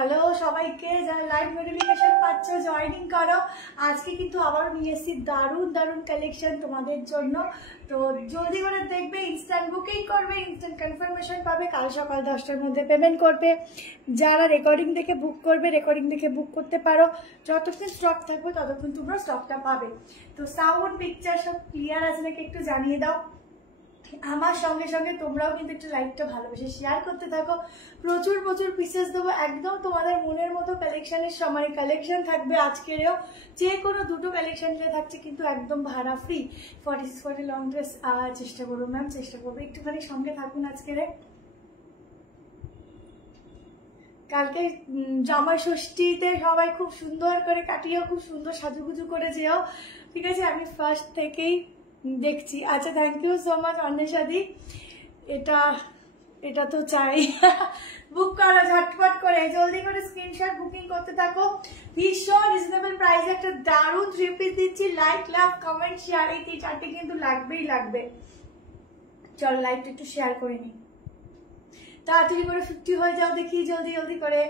Hello সবাইকে, যারা live notification পাচ্ছ জয়েনিং করো। আজকে কিন্তু আবার নিয়ে এসেছি দারুণ দারুণ কালেকশন তোমাদের জন্য। তো জলদি করে দেখবে, ইনস্ট্যান্ট বুকিং করবে, ইনস্ট্যান্ট কনফার্মেশন পাবে, কাল সকাল 10টার মধ্যে পেমেন্ট করবে। যারা রেকর্ডিং দেখে বুক করবে, রেকর্ডিং দেখে বুক করতে পারো। যতক্ষণ স্টক থাকবে ততক্ষণ তোমরা স্টকটা পাবে। তো সাউন্ড পিকচার সব ক্লিয়ার আছে নাকি একটু জানিয়ে দাও। আমার সঙ্গে সঙ্গে তোমরাও কিন্তু একটু লাইভটা ভালোবেসে শেয়ার করতে থাকো। প্রচুর প্রচুর পিসেস দেবো, একদম তোমাদের মনের মতো কালেকশনের সময় কালেকশন থাকবে। আজকেরও যে কোনো দুটো কালেকশন থাকছে কিন্তু একদম ভাড়া ফ্রি। 46 লং ড্রেস চেষ্টা করবো ম্যাম, চেষ্টা করবো একটুখানি সঙ্গে থাকুন আজকের। কালকে জামাই ষষ্ঠীতে সবাই খুব সুন্দর করে কাটিয়েও, খুব সুন্দর সাজুগুজু করে যেও, ঠিক আছে? আমি ফার্স্ট থেকেই দেখছি। আচ্ছা, থ্যাংক ইউ সো মাচ অন্বেষাদি। এটা তো চাই। বুক করো ঝটপট করে, জলদি করে স্ক্রিনশট বুকিং করতে থাকো। ভীষণ রিজনেবল প্রাইসে একটা দারুণ 3 পিস দিচ্ছি। লাইক, লাভ, কমেন্ট, শেয়ার, এই 3-4টে কিন্তু লাগবেই লাগবে। চলো লাইভটা একটু শেয়ার করে নিই, তাড়াতাড়ি করে 50 হয়ে যাও দেখি, জলদি জলদি করে।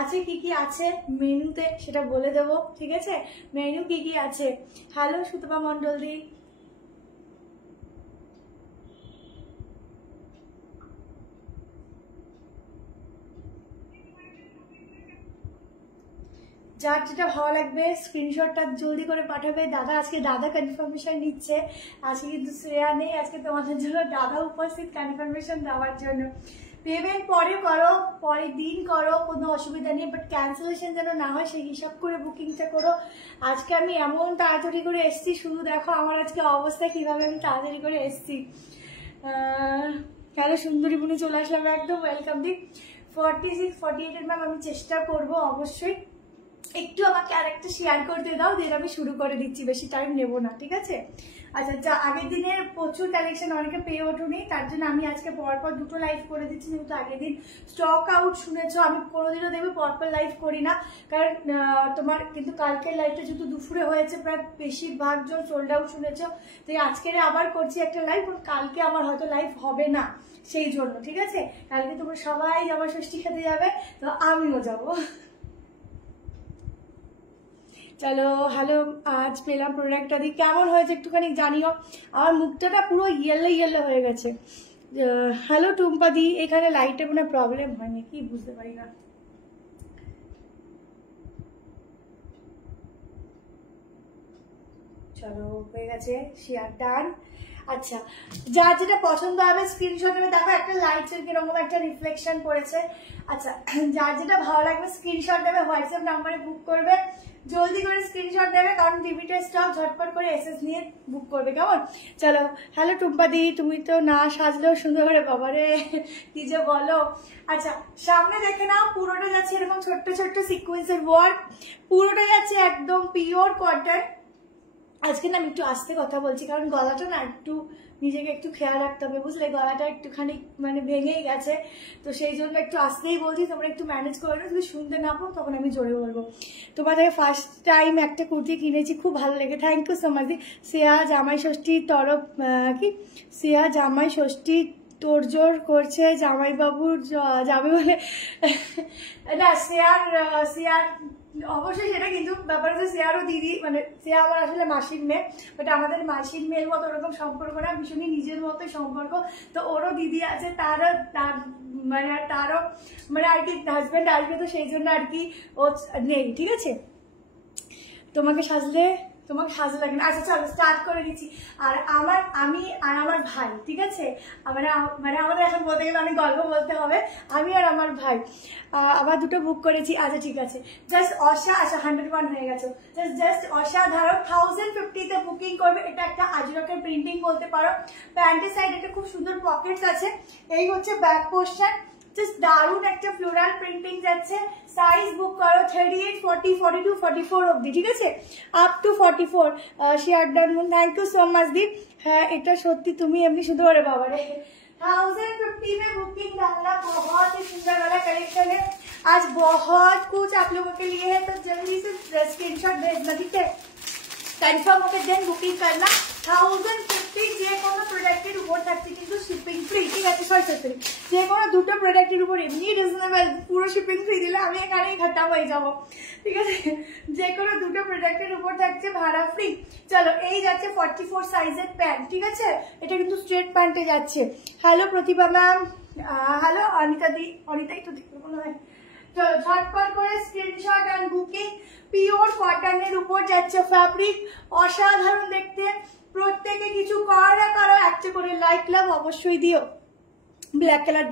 আছে কি কি আছে মেনুতে সেটা বলে দেবো, ঠিক আছে? মেনু কি কি আছে। হ্যালো সুতপা মন্ডল দি, যার যেটা ভালো লাগবে স্ক্রিনশটটা জলদি করে পাঠাবে। দাদা আজকে দাদা কনফার্মেশন নিচ্ছে, আজকে কিন্তু শ্রেয়া নেই, আজকে তোমাদের জন্য দাদা উপস্থিত কনফার্মেশন দেওয়ার জন্য। পেমেন্ট পরে করো, পরের দিন করো, কোনো অসুবিধা নেই, বাট ক্যান্সেলেশন যেন না হয় সেই হিসাব করে বুকিংটা করো। আজকে আমি এমন তাড়াতাড়ি করে এসছি, শুধু দেখো আমার আজকে অবস্থা কিভাবে আমি তাড়াতাড়ি করে এসছি। হ্যালো সুন্দরী বোনে চলে আসলাম, একদম ওয়েলকাম দি। 46-48 ম্যাম আমি চেষ্টা করবো অবশ্যই। একটু আমাকে আরেকটা শেয়ার করতে দাও, দেন আমি শুরু করে দিচ্ছি, বেশি টাইম নেবো না, ঠিক আছে? আচ্ছা, যা আগের দিনের প্রচুর কালেকশন অনেকে পেয়ে ওঠেনি, তার জন্য আমি আজকে পরপর দুটো লাইভ করে দিচ্ছি। যেহেতু আগের দিন স্টক আউট শুনেছো, আমি কোনোদিনও দেখবে পরপর লাইভ করি না, কারণ তোমার কিন্তু কালকের লাইভটা যেহেতু দুপুরে হয়েছে, প্রায় বেশিরভাগ জন সোল্ড আউট শুনেছো, তাই আজকের আবার করছি একটা লাইভ। কালকে আমার হয়তো লাইভ হবে না সেই জন্য, ঠিক আছে? কালকে তোমরা সবাই জামাই ষষ্ঠী খেতে যাবে, তো আমিও যাবো। চলো হ্যালো, আজ পেলাম প্রোডাক্টটা দিয়ে, কেমন হয়েছে একটুখানি জানিও। আমার মুখটা না পুরো ইয়েলো হয়ে গেছে। হ্যালো টুম্পা দি, এখানে লাইটে কোনো প্রবলেম হয়নি কি বুঝতে পারি না। চলো হয়ে গেছে, শেয়ার ডান। আচ্ছা, যার যেটা পছন্দ হবে স্ক্রিনশট নেবে। দেখো একটা লাইটের কিরকম একটা রিফ্লেকশন পড়েছে। আচ্ছা, যার যেটা ভালো লাগবে স্ক্রিনশট নেবে, হোয়াটসঅ্যাপ নাম্বারে বুক করবে। জলদি করে স্ক্রিনশট নেবে, কারণ লিমিটেড স্টক, ঝটপট করে এসএস নিয়ে বুক করবে, কেমন? চলো হ্যালো টুম্পা দি, তুমি তো না সাজলেও সুন্দর করে, বাবারে কি যে বলো। আচ্ছা, সামনে দেখে নাও, পুরোটা যাচ্ছে এরকম ছোট্ট ছোট্ট সিকোয়েন্সের ওয়ার্ক, পুরোটা যাচ্ছে একদম পিওর কটন। আজকে না আমি একটু আস্তে কথা বলছি, কারণ গলাটা না একটু নিজেকে একটু খেয়াল রাখতে হবে, বুঝলে? গলাটা একটুখানি মানে ভেঙেই গেছে, তো সেই জন্য একটু আস্তেই বলছি, তোমরা একটু ম্যানেজ করে নাও। যদি শুনতে না পাও তখন আমি জোরে বলবো। তোমাদের ফার্স্ট টাইম একটা কুর্তি কিনেছি, খুব ভালো লেগে, thank you so much. Shreya জামাই ষষ্ঠীর তরফ কি শ্রেয়া জামাই ষষ্ঠী তোড়জোড় করছে, জামাইবাবুর যাবে বলে। না শ্রেয়ার অবশ্যই সেটা, কিন্তু ব্যাপার হচ্ছে শ্রেয়ারও দিদি, মানে শ্রেয়া আমার আসলে মাসির মেয়ে, বাট আমাদের মাসির মেয়ের মতো ওরকম সম্পর্ক না, ভীষণই নিজের মতোই সম্পর্ক। তো ওরও দিদি আছে, তারও মানে আর কি হাজব্যান্ড আসবে, তো সেই জন্য আর কি ও নেই, ঠিক আছে? তোমাকে সাজলে লাগে না। আচ্ছা চলো স্টার্ট করে দিচ্ছি। আর আমি আর আমার ভাই, ঠিক আছে? মানে আমাদের এখন বলতে গেলে অনেক গল্প বলতে হবে। আমি আর আমার ভাই আবার দুটো বুক করেছি। আচ্ছা ঠিক আছে, জাস্ট আচ্ছা 101 হয়ে গেছে। জাস্ট অসাধারণ 1050-তে বুকিং করবে। এটা একটা আজরকের প্রিন্টিং বলতে পারো। প্যান্টের সাইড একটা খুব সুন্দর পকেটস আছে। এই হচ্ছে ব্যাক পোর্শন, জাস্ট দারুণ একটা ফ্লোরাল প্রিন্টিং যাচ্ছে। সাইজ বুক করো 38, 40, 42, 44 অব্দি, ঠিক আছে? Up to 44 share done. Thank you so much দি। হ্যাঁ এটা সত্যি, তুমি এমনি শুধু করে বাবারে 1050 में बुकिंग डालना बहुत ही सुंदर वाला कलेक्शन है। आज बहुत कुछ आप लोगों के लिए है, तो जल्दी से स्क्रीनशॉट भेजना, ठीक है? कंफर्म होकर देन बुकिंग करना। 1050 যে কোনো প্রোডাক্টের উপর থাকছে কিন্তু শিপিং ফ্রি, ঠিক আছে? সরি, যে কোনো দুটো প্রোডাক্টের উপর এমনি রিজনেবল, পুরো শিপিং ফ্রি দিলে আমি এখানেই খাটা হয়ে যাবো, ঠিক আছে? যে কোনো দুটো প্রোডাক্টের উপর থাকছে ভাড়া ফ্রি। চলো, এই যাচ্ছে 44 সাইজের প্যান্ট, ঠিক আছে? এটা কিন্তু স্ট্রেট প্যান্টে যাচ্ছে। হ্যালো প্রতিভা ম্যাম, হ্যালো অনিতাই তো দেখবো মনে হয়। চলো ঝটপট করে স্ক্রিনশট এন্ড বুকিং। পিওর কটনের উপর যাচ্ছে ফ্যাব্রিক, অসাধারণ দেখতে। প্রত্যেকে কিছু করো, একটা করে লাইক লাভ অবশ্যই দিও। ব্ল্যাক কালার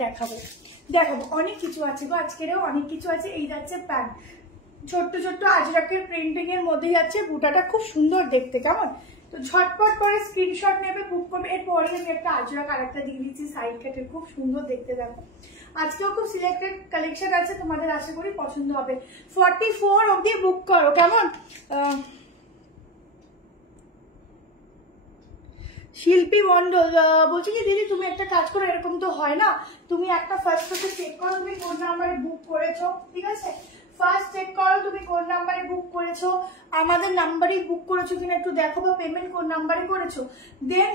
দেখাবো, অনেক কিছু আছে গো, আজকেরও অনেক কিছু আছে। এই যাচ্ছে প্যান্ট, ছোট্ট ছোট্ট আজরাকের প্রিন্টিং এর মধ্যে যাচ্ছে, বুটাটা খুব সুন্দর দেখতে, কেমন? তো ঝটপট করে স্ক্রিনশট নেবে, বুক করবে। এরপরে আমি একটা আজরাক আর একটা দিয়ে দিচ্ছি সাইড কাটের, খুব সুন্দর দেখতে। দেখো আজকেও খুব সিলেক্টেড কালেকশন আছে, তোমাদের আশা করি পছন্দ হবে। 44 অবধি বুক করো, কেমন? শিল্পী মন্ডল বলছি কি দিদি, তুমি একটা কাজ করো, এরকম তো হয় না, তুমি একটা ফার্স্ট চেক করো তুমি কোন নাম্বারে বুক করেছো, ঠিক আছে? ফার্স্ট চেক করো তুমি কোন নাম্বারে বুক করেছো, আমাদের নাম্বারেই বুক করেছো কিনা একটু দেখো, বা পেমেন্ট কোন নাম্বারে করেছো। দেন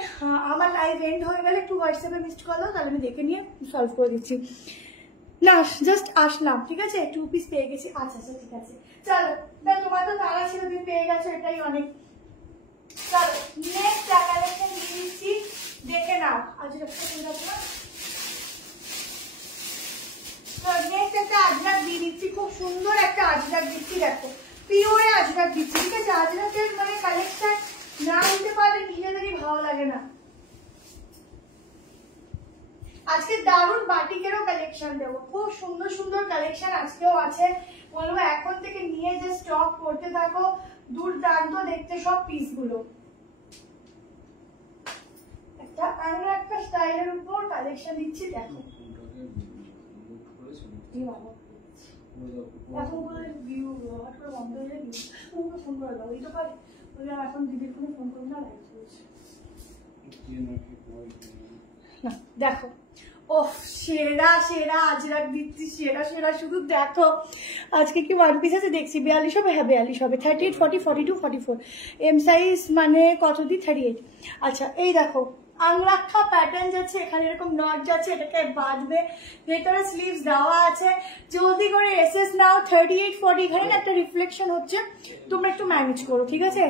আমার লাইভ এন্ড হয়ে গেলে একটু হোয়াটসঅ্যাপে মিসড কল দাও, তাহলে আমি দেখে নিয়ে সলভ করে দিচ্ছি। না জাস্ট আসলাম, ঠিক আছে? 2 পিস পেয়ে গেছি। আচ্ছা ঠিক আছে, চলো। তোমার তো তারা ছিল, তুমি পেয়ে গেছো, এটাই অনেক। চলো নেক্সট কালেকশন দিয়ে দিচ্ছি, দেখে নাও। আজরাক নেক্সট একটা আজরাক দিয়ে দিচ্ছি, খুব সুন্দর একটা আজরাক দিচ্ছি। দেখো পিওরে আজরাক দিচ্ছি, ঠিক আছে? আজরাকের মানে কালেকশন না দিতে পারলে নিজেদেরই ভালো লাগে না। আজকে দারুণ বাটিকেরও কালেকশন দেবো, খুব সুন্দর সুন্দর কালেকশন আজকেও আছে। বলবো এখন থেকে নিয়ে যে স্টক করতে থাকো, দুর্দান্ত দেখতে সব পিসগুলো। একটা স্টাইলের উপর কালেকশন দিচ্ছি, দেখো। এখন দিদির ফোনে ফোন করুন না, দেখো ওহ সেরা আজরাক দিচ্ছি, সেরা শুধু দেখো। আজকে কি ওয়ান পিস আছে দেখছি, 42 হবে, হ্যাঁ 42 হবে। 38, 40, 42, 44 এম সাইজ, মানে কত দি? 38। আচ্ছা এই দেখো আংরাক্ষা প্যাটার্ন যাচ্ছে, এখানে এরকম নট যাচ্ছে, এটাকে বাঁধবে, ভেতরে স্লিভস দেওয়া আছে। জলদি করে এসএস নাও। 38, 40 এখানে একটা রিফ্লেকশন হচ্ছে, তোমরা একটু ম্যানেজ করো, ঠিক আছে?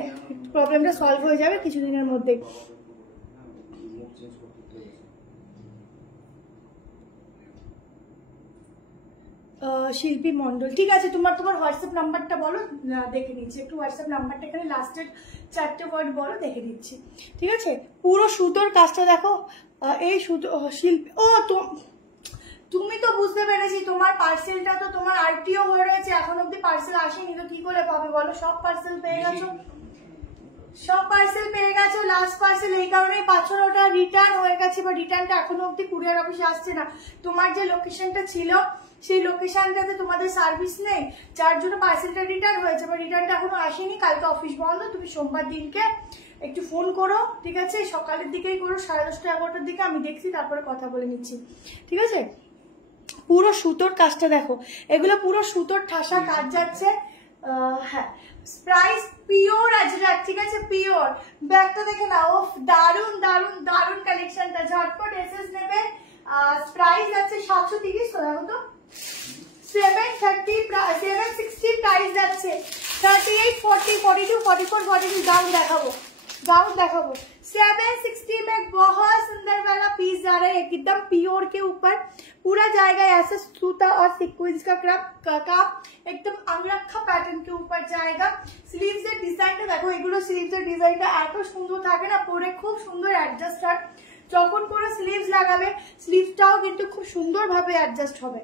প্রবলেমটা সলভ হয়ে যাবে কিছুদিনের মধ্যে। শিল্পী মন্ডল, ঠিক আছে? তোমার হোয়াটসঅ্যাপ নাম্বারটা বলো, দেখে নিচ্ছি। একটু হোয়াটসঅ্যাপ নাম্বারটা এখানে লাস্টের 4টে ওয়ার্ড বলো, দেখে দিচ্ছি, ঠিক আছে? পুরো সুতোর কাজটা দেখো, এই সুতো শিল্পী। ও তুমি তো বুঝতে পেরেছি, তোমার পার্সেলটা তো তোমার আরটিও হয়ে রয়েছে, এখন অব্দি পার্সেল আসেনি, তো কি করে পাবে বলো? সব পার্সেল পেয়ে গেছো, লাস্ট পার্সেল এই কারণেই পাচ্ছ না, ওটা রিটার্ন হয়ে গেছে, বা রিটার্নটা এখনো অব্দি কুরিয়ার অফিসে আসছে না। তোমার যে লোকেশনটা ছিল সেই লোকেশনটাতে তোমাদের সার্ভিস নেই, যার জন্য পার্সেলটা রিটার্ন হয়েছে, বা রিটার্নটা এখনো আসেনি। কালকে অফিস বন্ধ, তুমি সোমবার দিনকে একটু ফোন করো, ঠিক আছে? সকালের দিকেই করো, 10:30, 11টার দিকে, আমি দেখছি, তারপরে কথা বলে নিচ্ছি, ঠিক আছে? পুরো সুতোর কাজটা দেখো, এগুলো পুরো সুতোর ঠাসা কাজ যাচ্ছে। হ্যাঁ প্রাইস পিওর আজরাক, ঠিক আছে? পিওর। ব্যাগটা দেখে নাও, দারুন কালেকশনটা। ঝটপট এসএস নেবে। প্রাইস আছে 730, দেখো তো 760 প্রাইস যাচ্ছে। 38, 40, 42, 44, 42 गाउन देखाबो 760 में बहुत सुंदर वाला पीस जा रहा है, एकदम प्योर के ऊपर पूरा जाएगा ऐसा सूता और सीक्वेंस का काम एकदम अंगरखा पैटर्न के ऊपर जाएगा। स्लीव्स এর ডিজাইনটা দেখো, এগুলো স্লিভস এর ডিজাইনটা এত সুন্দর থাকে না, পরে খুব সুন্দর অ্যাডজাস্ট হয়। যখন পরে স্লিভস লাগাবে, স্লিভসটাও কিন্তু খুব সুন্দর ভাবে অ্যাডজাস্ট হবে।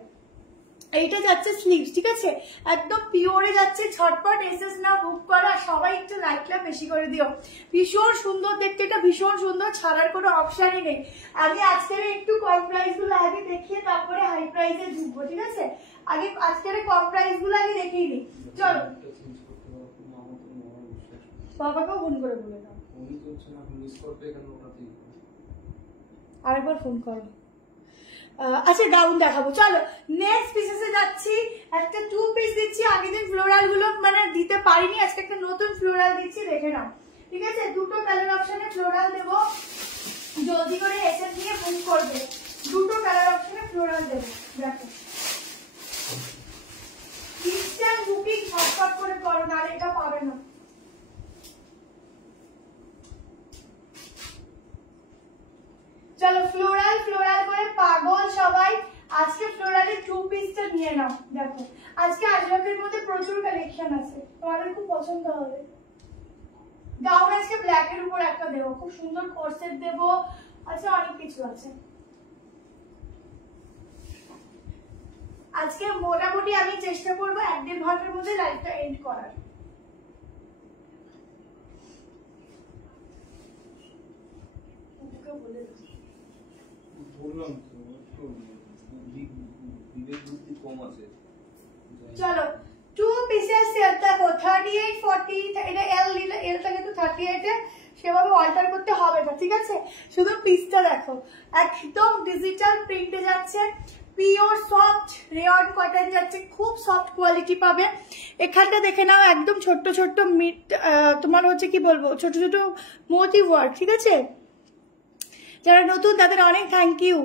এইটা যাচ্ছে স্লিভস, ঠিক আছে? একদম পিওরে যাচ্ছে। ঝটপট এসএস না বুক করা, সবাই একটু লাইকটা বেশি করে দিও। ভীষণ সুন্দর দেখতে, এটা ভীষণ সুন্দর, ছাড়ার কোনো অপশনই নেই। আমি আজকের একটু কম প্রাইস গুলো আগে দেখিয়ে তারপরে হাই প্রাইসে ঢুকবো, ঠিক আছে? আগে আজকের কম প্রাইস গুলো আগে দেখিয়ে নিই। চলো বাবাকেও ফোন করে বলে দাও, আরেকবার ফোন করো। আচ্ছা গাউন দেখাবো, চলো নেক্সট পিসেসে যাচ্ছি। একটা 2 পিস দিচ্ছি, আগের দিন ফ্লোরাল গুলো মানে দিতে পারিনি, আজকে একটা নতুন ফ্লোরাল দিচ্ছি, দেখে নাও। ঠিক আছে, দুটো কালার অপশনে ফ্লোরাল দেবো, জলদি করে এসে দিয়ে বুক করবে। দুটো কালার অপশনে ফ্লোরাল দেবো। দেখো ইনস্ট্যান্ট বুকিং ঝটপট করে করো, না এটা পাবে না। চলো ফ্লোরাল ফ্লোরাল করে পাগল সবাই। আজকে ফ্লোরালের 2 পিসটা নিয়ে নাও। দেখো আজকে আজরাকের মধ্যে প্রচুর কালেকশন আছে, তোমাদের খুব পছন্দ হবে। গাউন আজকে ব্ল্যাক এর উপর একটা দেবো, খুব সুন্দর কর্সেট দেবো, আচ্ছা অনেক কিছু আছে আজকে। মোটামুটি আমি চেষ্টা করবো 1-1.5 ঘন্টার মধ্যে লাইভটা এন্ড করার। চলো 2 পিসের সেট দেখো 38-40, এটা এল থেকে তো 38 এ সেভাবে অল্টার করতে হবে না, ঠিক আছে। শুধু পিসটা দেখো একদম ডিজিটাল প্রিন্টে যাচ্ছে, পিওর সফট রেয়ন কটন যাচ্ছে, খুব সফট কোয়ালিটি পাবে। এখানটা দেখে নাও একদম ছোট্ট ছোট্ট তোমার হচ্ছে কি বলবো ছোট ছোট মোটিভ ওয়ার্ক, ঠিক আছে। যারা নতুন তাদের অনেক থ্যাংক ইউ।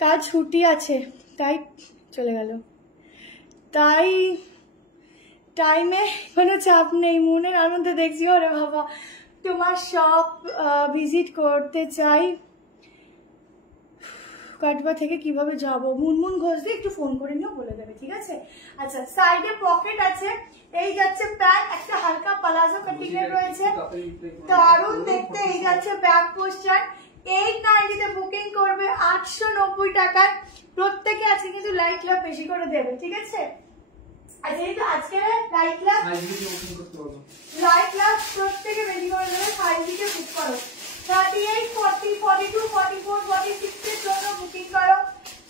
কাল ছুটি আছে তাই চলে গেল, তাই টাইমে কোনো চাপ নেই, মনের আনন্দে দেখছি। ওরে বাবা তোমার শপ ভিজিট করতে চাই, কাটবা থেকে কিভাবে যাব? মুনমুন ঘোষ দিয়ে একটু ফোন করে নিও, বলে দেবে, ঠিক আছে। আচ্ছা সাইডে পকেট আছে, এই যাচ্ছে প্যান্ট, একটা হালকা পালাজো কাটিং এর রয়েছে, দারুণ দেখতে। এই যাচ্ছে ব্যাক পোস্টার, 890 তে বুকিং করবে 890 টাকায়। প্রত্যেকে আজকে কিন্তু লাইট লাভ বেশি করে দেবে, ঠিক আছে। আর যেহেতু আজকে লাইট লাভ প্রত্যেকে বেশি করে দেবে, 5 দিকে বুক করো। 38, 40, 42, 44, 46 এর জন্য বুকিং করো।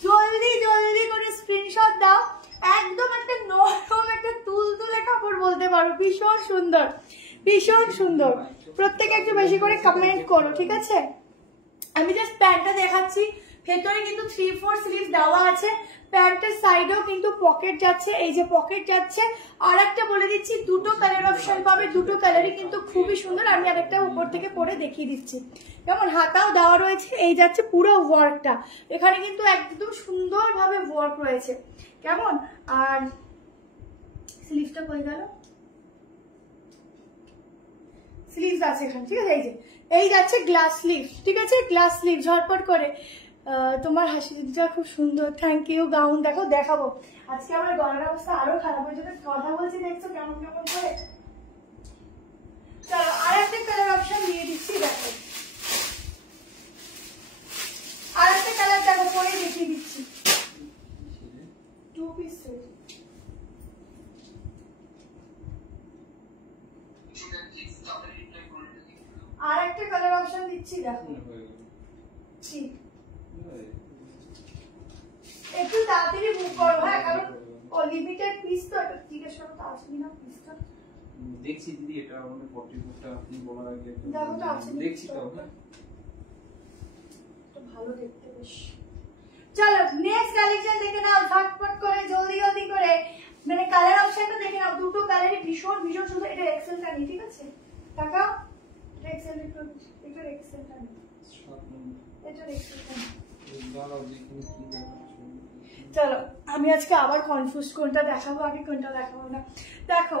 জলদি জলদি করে স্ক্রিনশট দাও। একদম একটা নরম একটা তুলতুলে কাপড় বলতে পারো, ভীষণ সুন্দর ভীষণ সুন্দর। প্রত্যেকে একটু বেশি করে কমেন্ট করো, ঠিক আছে। আমি জাস্ট প্যান্টটা দেখাচ্ছি, ভেতরে কিন্তু 3-4 স্লিভ দেওয়া আছে, প্যান্টের সাইডেও কিন্তু পকেট যাচ্ছে, এই যে পকেট যাচ্ছে। আর একটা বলে দিচ্ছি, দুটো কালার অপশন পাবে, দুটো কালারই কিন্তু খুবই সুন্দর। আমি আরেকটা উপর থেকে পরে দেখিয়ে দিচ্ছি, যেমন হাতাও দেওয়া রয়েছে, এই যাচ্ছে পুরো ওয়ার্কটা, এখানে কিন্তু একদম সুন্দরভাবে ওয়ার্ক রয়েছে, কেমন। আর স্লিভটা কই গেল, স্লিভস আছে এখানে, ঠিক আছে। এই যাচ্ছে গ্লাস স্লিভ, ঠিক আছে, গ্লাস স্লিভ ঝটপট করে। তোমার হাসিটা খুব সুন্দর, থ্যাংক ইউ। গাউন দেখো, দেখাবো আজকে আমার গলার অবস্থা আরো খারাপ হয়ে যাবে, কথা বলছি দেখছো কেমন কেমন করে। চলো আর একটা কালার অপশন দিয়ে দিচ্ছি, দেখো আর একটা কালার দেখো, পরে দেখিয়ে দিচ্ছি। 2 পিস সেট, আর একটা কালার অপশন দিচ্ছি, দেখো ঠিক। একটু তাড়াতাড়ি বুক করো, হ্যাঁ, কারণ লিমিটেড পিস তো। এটা জিজ্ঞেস করো তো আছে কিনা পিসটা, দেখছি দিদি। এটা আমাদের 44টা আপনি বলার আগে দেখো তো আছে, দেখছি তো, হ্যাঁ তো ভালো দেখতে বেশ। চলো নেক্সট কালেকশন দেখে নাও ঝটপট করে, জলদি জলদি করে, মানে কালার অপশনটা দেখে নাও। দুটো কালারই ভীষণ ভীষণ সুন্দর। এটা এক্সেলটা নেই, ঠিক আছে, টাকা এক্সেল একটু, এটা এক্সেলটা নেই, এটা এক্সেলটা নেই। চলো আমি আজকে আবার কনফিউজ, কোনটা দেখাবো আগে কোনটা দেখাবো না। দেখো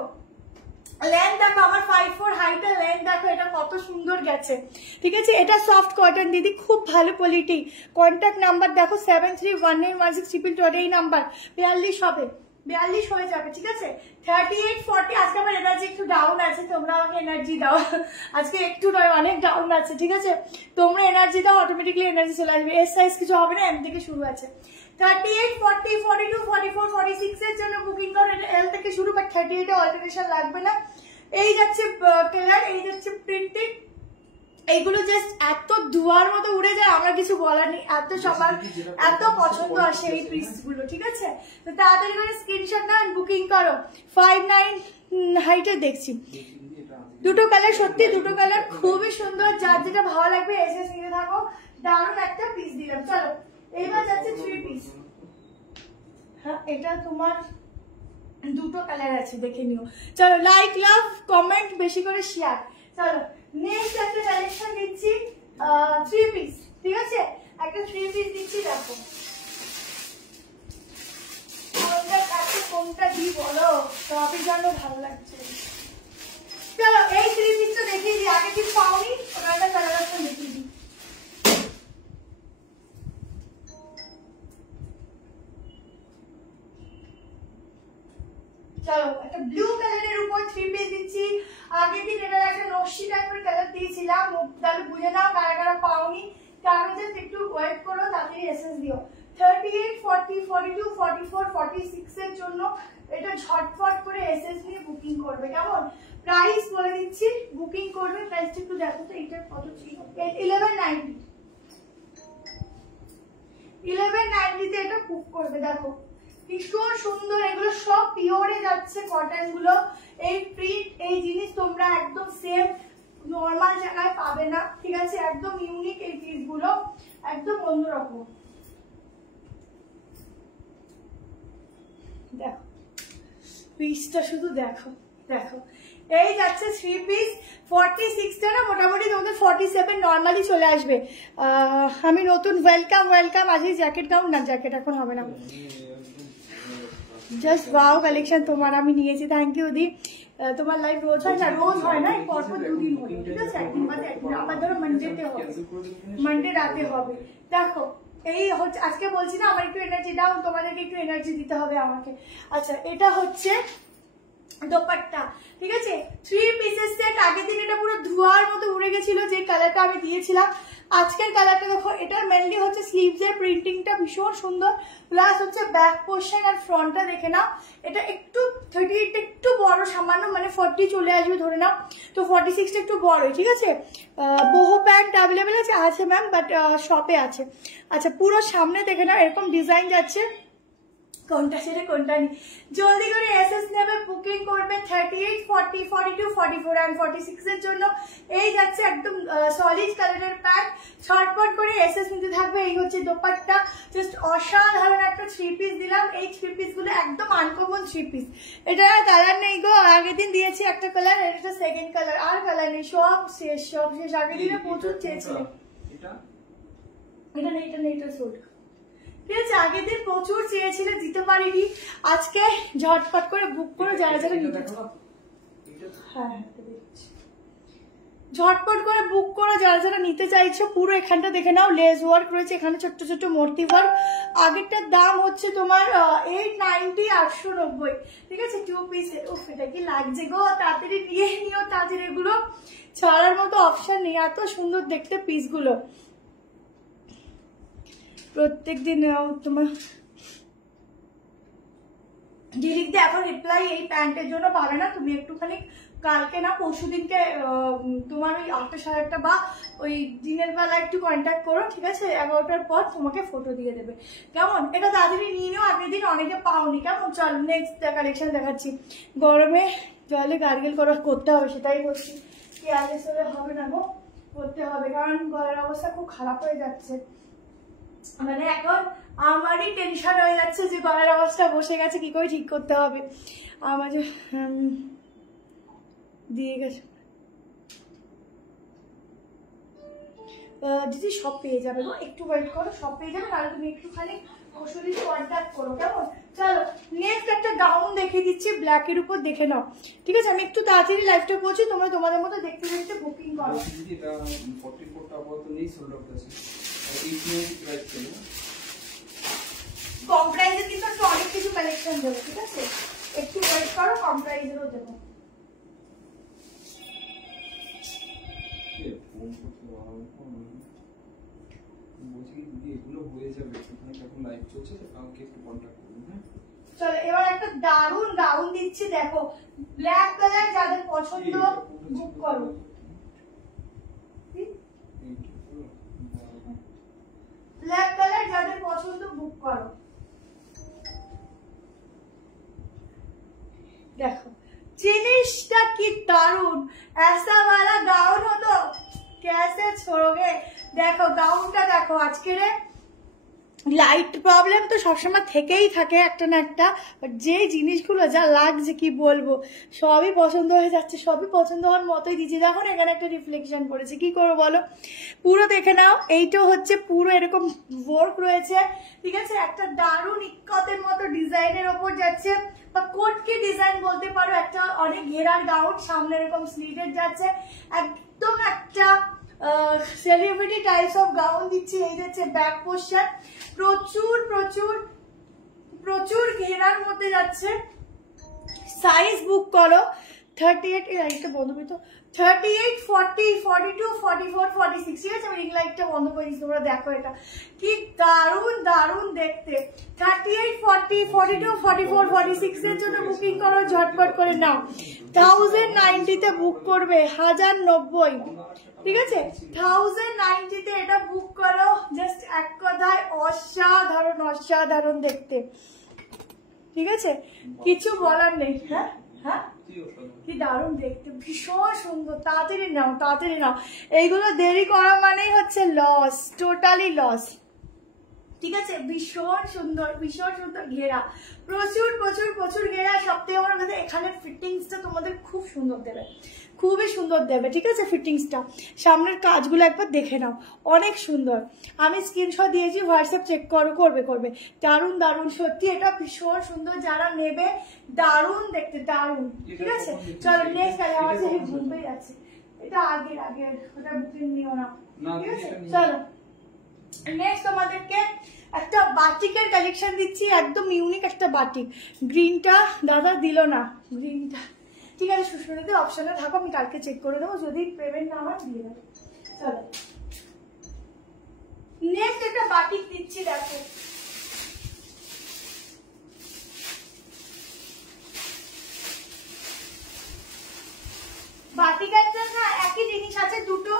লেন্থ দেখো, আমার 5'4" হাইটের লেন্থ দেখো, এটা কত সুন্দর গেছে, ঠিক আছে। এটা সফট কটন দিদি, খুব ভালো কোয়ালিটি। কন্ট্যাক্ট নাম্বার দেখো 73191622, এই নাম্বার 42 হবে, 42 হয়ে যাবে, ঠিক আছে। 38, 40, আজকে আমার এনার্জি একটু ডাউন আছে, তোমরা আমাকে এনার্জি দাও। আজকে একটু নয়, অনেক ডাউন আছে, ঠিক আছে। তোমরা এনার্জি দাও, অটোমেটিকলি এনার্জি চলে আসবে। এস সাইজ কিছু হবে না, এম থেকে শুরু আছে। 38, 40, 42, 44, 46 এর জন্য বুকিং করো। এটা এল থেকে শুরু, বাট 38 এ অল্টারেশন লাগবে না। এই যাচ্ছে কালার, এই যাচ্ছে প্রিন্টিং, এইগুলো জাস্ট এত ধোয়ার মতো উড়ে যায়, আমার কিছু বলার নেই। এত সবার এত পছন্দ আসে এই পিসগুলো, ঠিক আছে। তো তাড়াতাড়ি করে স্ক্রিনশট নাও, বুকিং করো। 5'9" হাইটে দেখছি, দুটো কালার, সত্যি দুটো কালার খুবই সুন্দর। যার যেটা ভালো লাগবে এসে নিয়ে থাকো, দারুণ একটা পিস দিলাম। চলো এইবার যাচ্ছে 3 পিস। হ্যাঁ এটা তোমার দুটো কালার আছে, দেখে নিও। চলো লাইক লাভ কমেন্ট বেশি করে শেয়ার, চলো নেক্সট একটা কালেকশন দিচ্ছি 3 পিস, ঠিক আছে? একটা 3 পিস দিচ্ছি, দেখো কোনটা কি বলো, সবই যেন ভালো লাগছে। চলো এই 3 পিসটা দেখিয়ে দিই, আগে কি পাওনি ওটা কালারটা দেখিয়ে দিই। চলো একটা ব্লু কালারের উপর 3 পিস দিচ্ছি। আগের দিন এটা একটা নকশি টাইপের কালার দিয়েছিলাম, তাহলে বুঝে নাও কারা কারা পাওনি। কারণ জাস্ট একটু ওয়েট করো, তাড়াতাড়ি এসএস দিও। 38, 40, 42, 44, 46 এর জন্য এটা ঝটফট করে এসএস নিয়ে বুকিং করবে, কেমন? প্রাইস বলে দিচ্ছি, বুকিং করবে। প্রাইসটা একটু দেখো তো, এটা কত ছিল? 1190। 1190 তে এটা বুক করবে। দেখো ভীষণ সুন্দর, এগুলো সব পিওরে যাচ্ছে কটন গুলো। এই প্রিন্ট, এই জিনিস তোমরা একদম সেম নর্মাল জায়গায় পাবে না, ঠিক আছে? একদম ইউনিক এই পিস গুলো, একদম অন্যরকম। দেখো পিসটা শুধু দেখো, দেখো এই যাচ্ছে 3 পিস। 46টা না মোটামুটি তোমাদের 47 নর্মালি চলে আসবে। আমি নতুন ওয়েলকাম ওয়েলকাম। আজ জ্যাকেট গাউন না, জ্যাকেট এখন হবে না, জাস্ট ওয়াও কালেকশন তোমার আমি নিয়েছি। থ্যাংক ইউ দি। তোমার লাইভ রোজ হয় না? রোজ হয় না, পরপর 2 দিন হলো, ঠিক আছে? একদিন বাদে একদিন। আমার ধরো মানডেতে হবে, মানডে রাতে হবে। দেখো এই হচ্ছে, আজকে বলছি না আমার একটু এনার্জি ডাউন, তোমাদেরকে একটু এনার্জি দিতে হবে আমাকে। আচ্ছা এটা হচ্ছে দোপাট্টা, ঠিক আছে? 3 পিসের সেট। আগের দিন এটা পুরো ধোয়ার মতো উড়ে গেছিল যে কালারটা আমি দিয়েছিলাম। আজকের কালারটা দেখো, এটার মেনলি হচ্ছে স্লিভসের প্রিন্টিংটা ভীষণ সুন্দর, প্লাস হচ্ছে ব্যাক পোর্শন আর ফ্রন্টটা দেখে নাও। এটা একটু 38 একটু বড় সামান্য, মানে 40 চলে আসবে ধরে নাও, তো 46টা একটু বড়, ঠিক আছে? বহু প্যান্ট অ্যাভেলেবেল আছে, আছে ম্যাম, বাট শপে আছে। আচ্ছা পুরো সামনে দেখে নাও, এরকম ডিজাইন যাচ্ছে। কোনটা ছেড়ে কোনটা নি, জলদি করে এসএস নেবে, বুকিং করবে। 38, 40, 42, 44 and 46 এর জন্য এই যাচ্ছে একদম সলিড কালারের প্যান্ট। ছটপট করে এসএস নিতে থাকবে। এই হচ্ছে দোপাট্টা, জাস্ট অসাধারণ একটা 3 পিস দিলাম। এই 3 পিস গুলো একদম আনকমন 3 পিস। এটা কালার নেই গো, আগের দিন দিয়েছি একটা কালার, এটা সেকেন্ড কালার, আর কালার নেই, সব শেষ, সব শেষ। আগের দিনে প্রচুর চেয়েছিলাম। এটা নেই, এটা নেই, এটা সুট, ঠিক আছে? আগের দিন প্রচুর চেয়েছিল, দিতে পারিনি। আজকে ঝটপট করে বুক করে যারা যারা নিতে, হ্যাঁ ঝটপট করে বুক করে যারা যারা নিতে চাইছো। পুরো এখানটা দেখে নাও, লেস ওয়ার্ক রয়েছে, এখানে ছোট্ট ছোট্ট মূর্তি ওয়ার্ক। আগেরটার দাম হচ্ছে তোমার 890, 890, ঠিক আছে? 2 পিসের। উফ এটা কি লাগছে গো, তাড়াতাড়ি নিয়ে নিও, তাদের এগুলো ছাড়ার মতো অপশন নেই, এত সুন্দর দেখতে পিসগুলো। প্রত্যেকদিন তোমার ডিলিটতে এখন রিপ্লাই এই প্যান্টের জন্য পাবে না, তুমি একটুখানি কালকে না পরশু দিনকে তোমার ওই 8টা 8:30 বা ওই দিনের বেলা একটু কন্ট্যাক্ট করো, ঠিক আছে? 11টার পর তোমাকে ফটো দিয়ে দেবে, কেমন? এটা তাড়াতাড়ি নিয়ে নিও, আগের দিন অনেকে পাওনি, কেমন? চল নেক্সট কালেকশন দেখাচ্ছি। গরমে জলে গার্গেল করতে হবে, সেটাই বলছি। কি আগে চলে হবে না গো, করতে হবে, কারণ গলার অবস্থা খুব খারাপ হয়ে যাচ্ছে। মানে এখন আমারই টেনশন হয়ে যাচ্ছে যে গলার অবস্থা বসে গেছে, কি করে ঠিক করতে হবে। আমার দিয়ে গেছে দিদি, সব পেয়ে যাবে গো, একটু ওয়েট করো, সব পেয়ে যাবে। তাহলে তুমি একটুখানি ওষুধ কন্ট্যাক্ট করো, কেমন? চলো নেক্সট একটা গাউন দেখিয়ে দিচ্ছি, ব্ল্যাকের উপর দেখে নাও, ঠিক আছে? আমি একটু তাড়াতাড়ি লাইভটা করছি, তোমরা তোমাদের মতো দেখতে দেখতে বুকিং করো। কম প্রাইসে কিন্তু একটা অনেক কিছু কালেকশন দেবো, ঠিক আছে? একটু ওয়েট করো, কম প্রাইসেরও দেবো। চলো এবার একটা দারুন গাউন দিচ্ছি, দেখো ব্ল্যাক কালার, যাদের পছন্দ বুক করো। ব্ল্যাক কালার যাদের পছন্দ বুক করো। देखो জিনিসটা কি দারুন, ऐसा वाला गाउन हो तो कैसे छोड़ोगे। देखो गाउनটা দেখো, আজকে লাইট প্রবলেম তো সবসময় থেকেই থাকে একটা না একটা, বাট যে জিনিসগুলো যা লাগছে কি বলবো, সবই পছন্দ হয়ে যাচ্ছে, সবই পছন্দ হওয়ার মতোই দিচ্ছে। দেখুন এখানে একটা রিফ্লেকশন পড়েছে, কি করবো বলো, পুরো দেখে নাও। এইটা হচ্ছে পুরো এরকম ওয়ার্ক রয়েছে, ঠিক আছে, একটা দারুণ ইক্কতের মতো ডিজাইনের ওপর যাচ্ছে, বা কোটকি ডিজাইন বলতে পারো, একটা অনেক ঘেরার গাউন, সামনে এরকম স্লিভের যাচ্ছে, একদম একটা সেলিব্রিটি টাইপস অফ গাউন দিচ্ছি। এই যাচ্ছে ব্যাক পোরশন, প্রচুর প্রচুর প্রচুর ঘেরার মধ্যে যাচ্ছে। সাইজ বুক করো 38, এই লাইটটা বন্ধ করি তো, 38, 40, 42, 44, 46, ঠিক আছে, আমি রিং লাইটটা বন্ধ করে দিচ্ছি, তোমরা দেখো এটা কি দারুণ দারুণ দেখতে। 38, 40, 42, 44, 46 এর জন্য বুকিং করো, ঝটপট করে নাও। 1090 তে বুক করবে, 1090, ঠিক আছে, 1090 তে এটা বুক করো। জাস্ট এক কথায় অসাধারণ অসাধারণ দেখতে, ঠিক আছে, কিছু বলার নেই। হ্যাঁ হ্যাঁ, কি দারুণ দেখতে, ভীষণ সুন্দর। তাড়াতাড়ি নাও, তাড়াতাড়ি নাও, এইগুলো দেরি করা মানেই হচ্ছে লস, টোটালি লস, ঠিক আছে। ভীষণ সুন্দর, ভীষণ সুন্দর ঘেরা, প্রচুর প্রচুর প্রচুর ঘেরা। সবথেকে আমার কাছে এখানে ফিটিংসটা তোমাদের খুব সুন্দর দেবে, খুবই সুন্দর দেবে, ঠিক আছে। ফিটিংসটা, সামনের কাজগুলো একবার দেখে নাও, অনেক সুন্দর। আমি স্ক্রিনশট দিয়েছি, হোয়াটসঅ্যাপ চেক করবে করবে। দারুণ দারুণ, সত্যি এটা ভীষণ সুন্দর, যারা নেবে দারুণ দেখতে, দারুণ, ঠিক আছে। চলো নেক্সট, আমার কাছে ঘুম পেয়ে যাচ্ছে, এটা আগের আগের, ওটা বুকিং নিও না, ঠিক আছে। চলো নেক্সট তোমাদেরকে একটা বাটিকের কালেকশন দিচ্ছি, একদম ইউনিক একটা বাটিক। গ্রিনটা দাদা দিল না, গ্রিনটা, ঠিক আছে, সুস্মিতাতে অপশনে থাকো, আমি কালকে চেক করে দেবো, যদি পেমেন্ট না হয় দিয়ে দেবো। চলো নেক্সট একটা বাটিক দিচ্ছি, দেখো বাটিকের জন্য একই জিনিস আছে, দুটো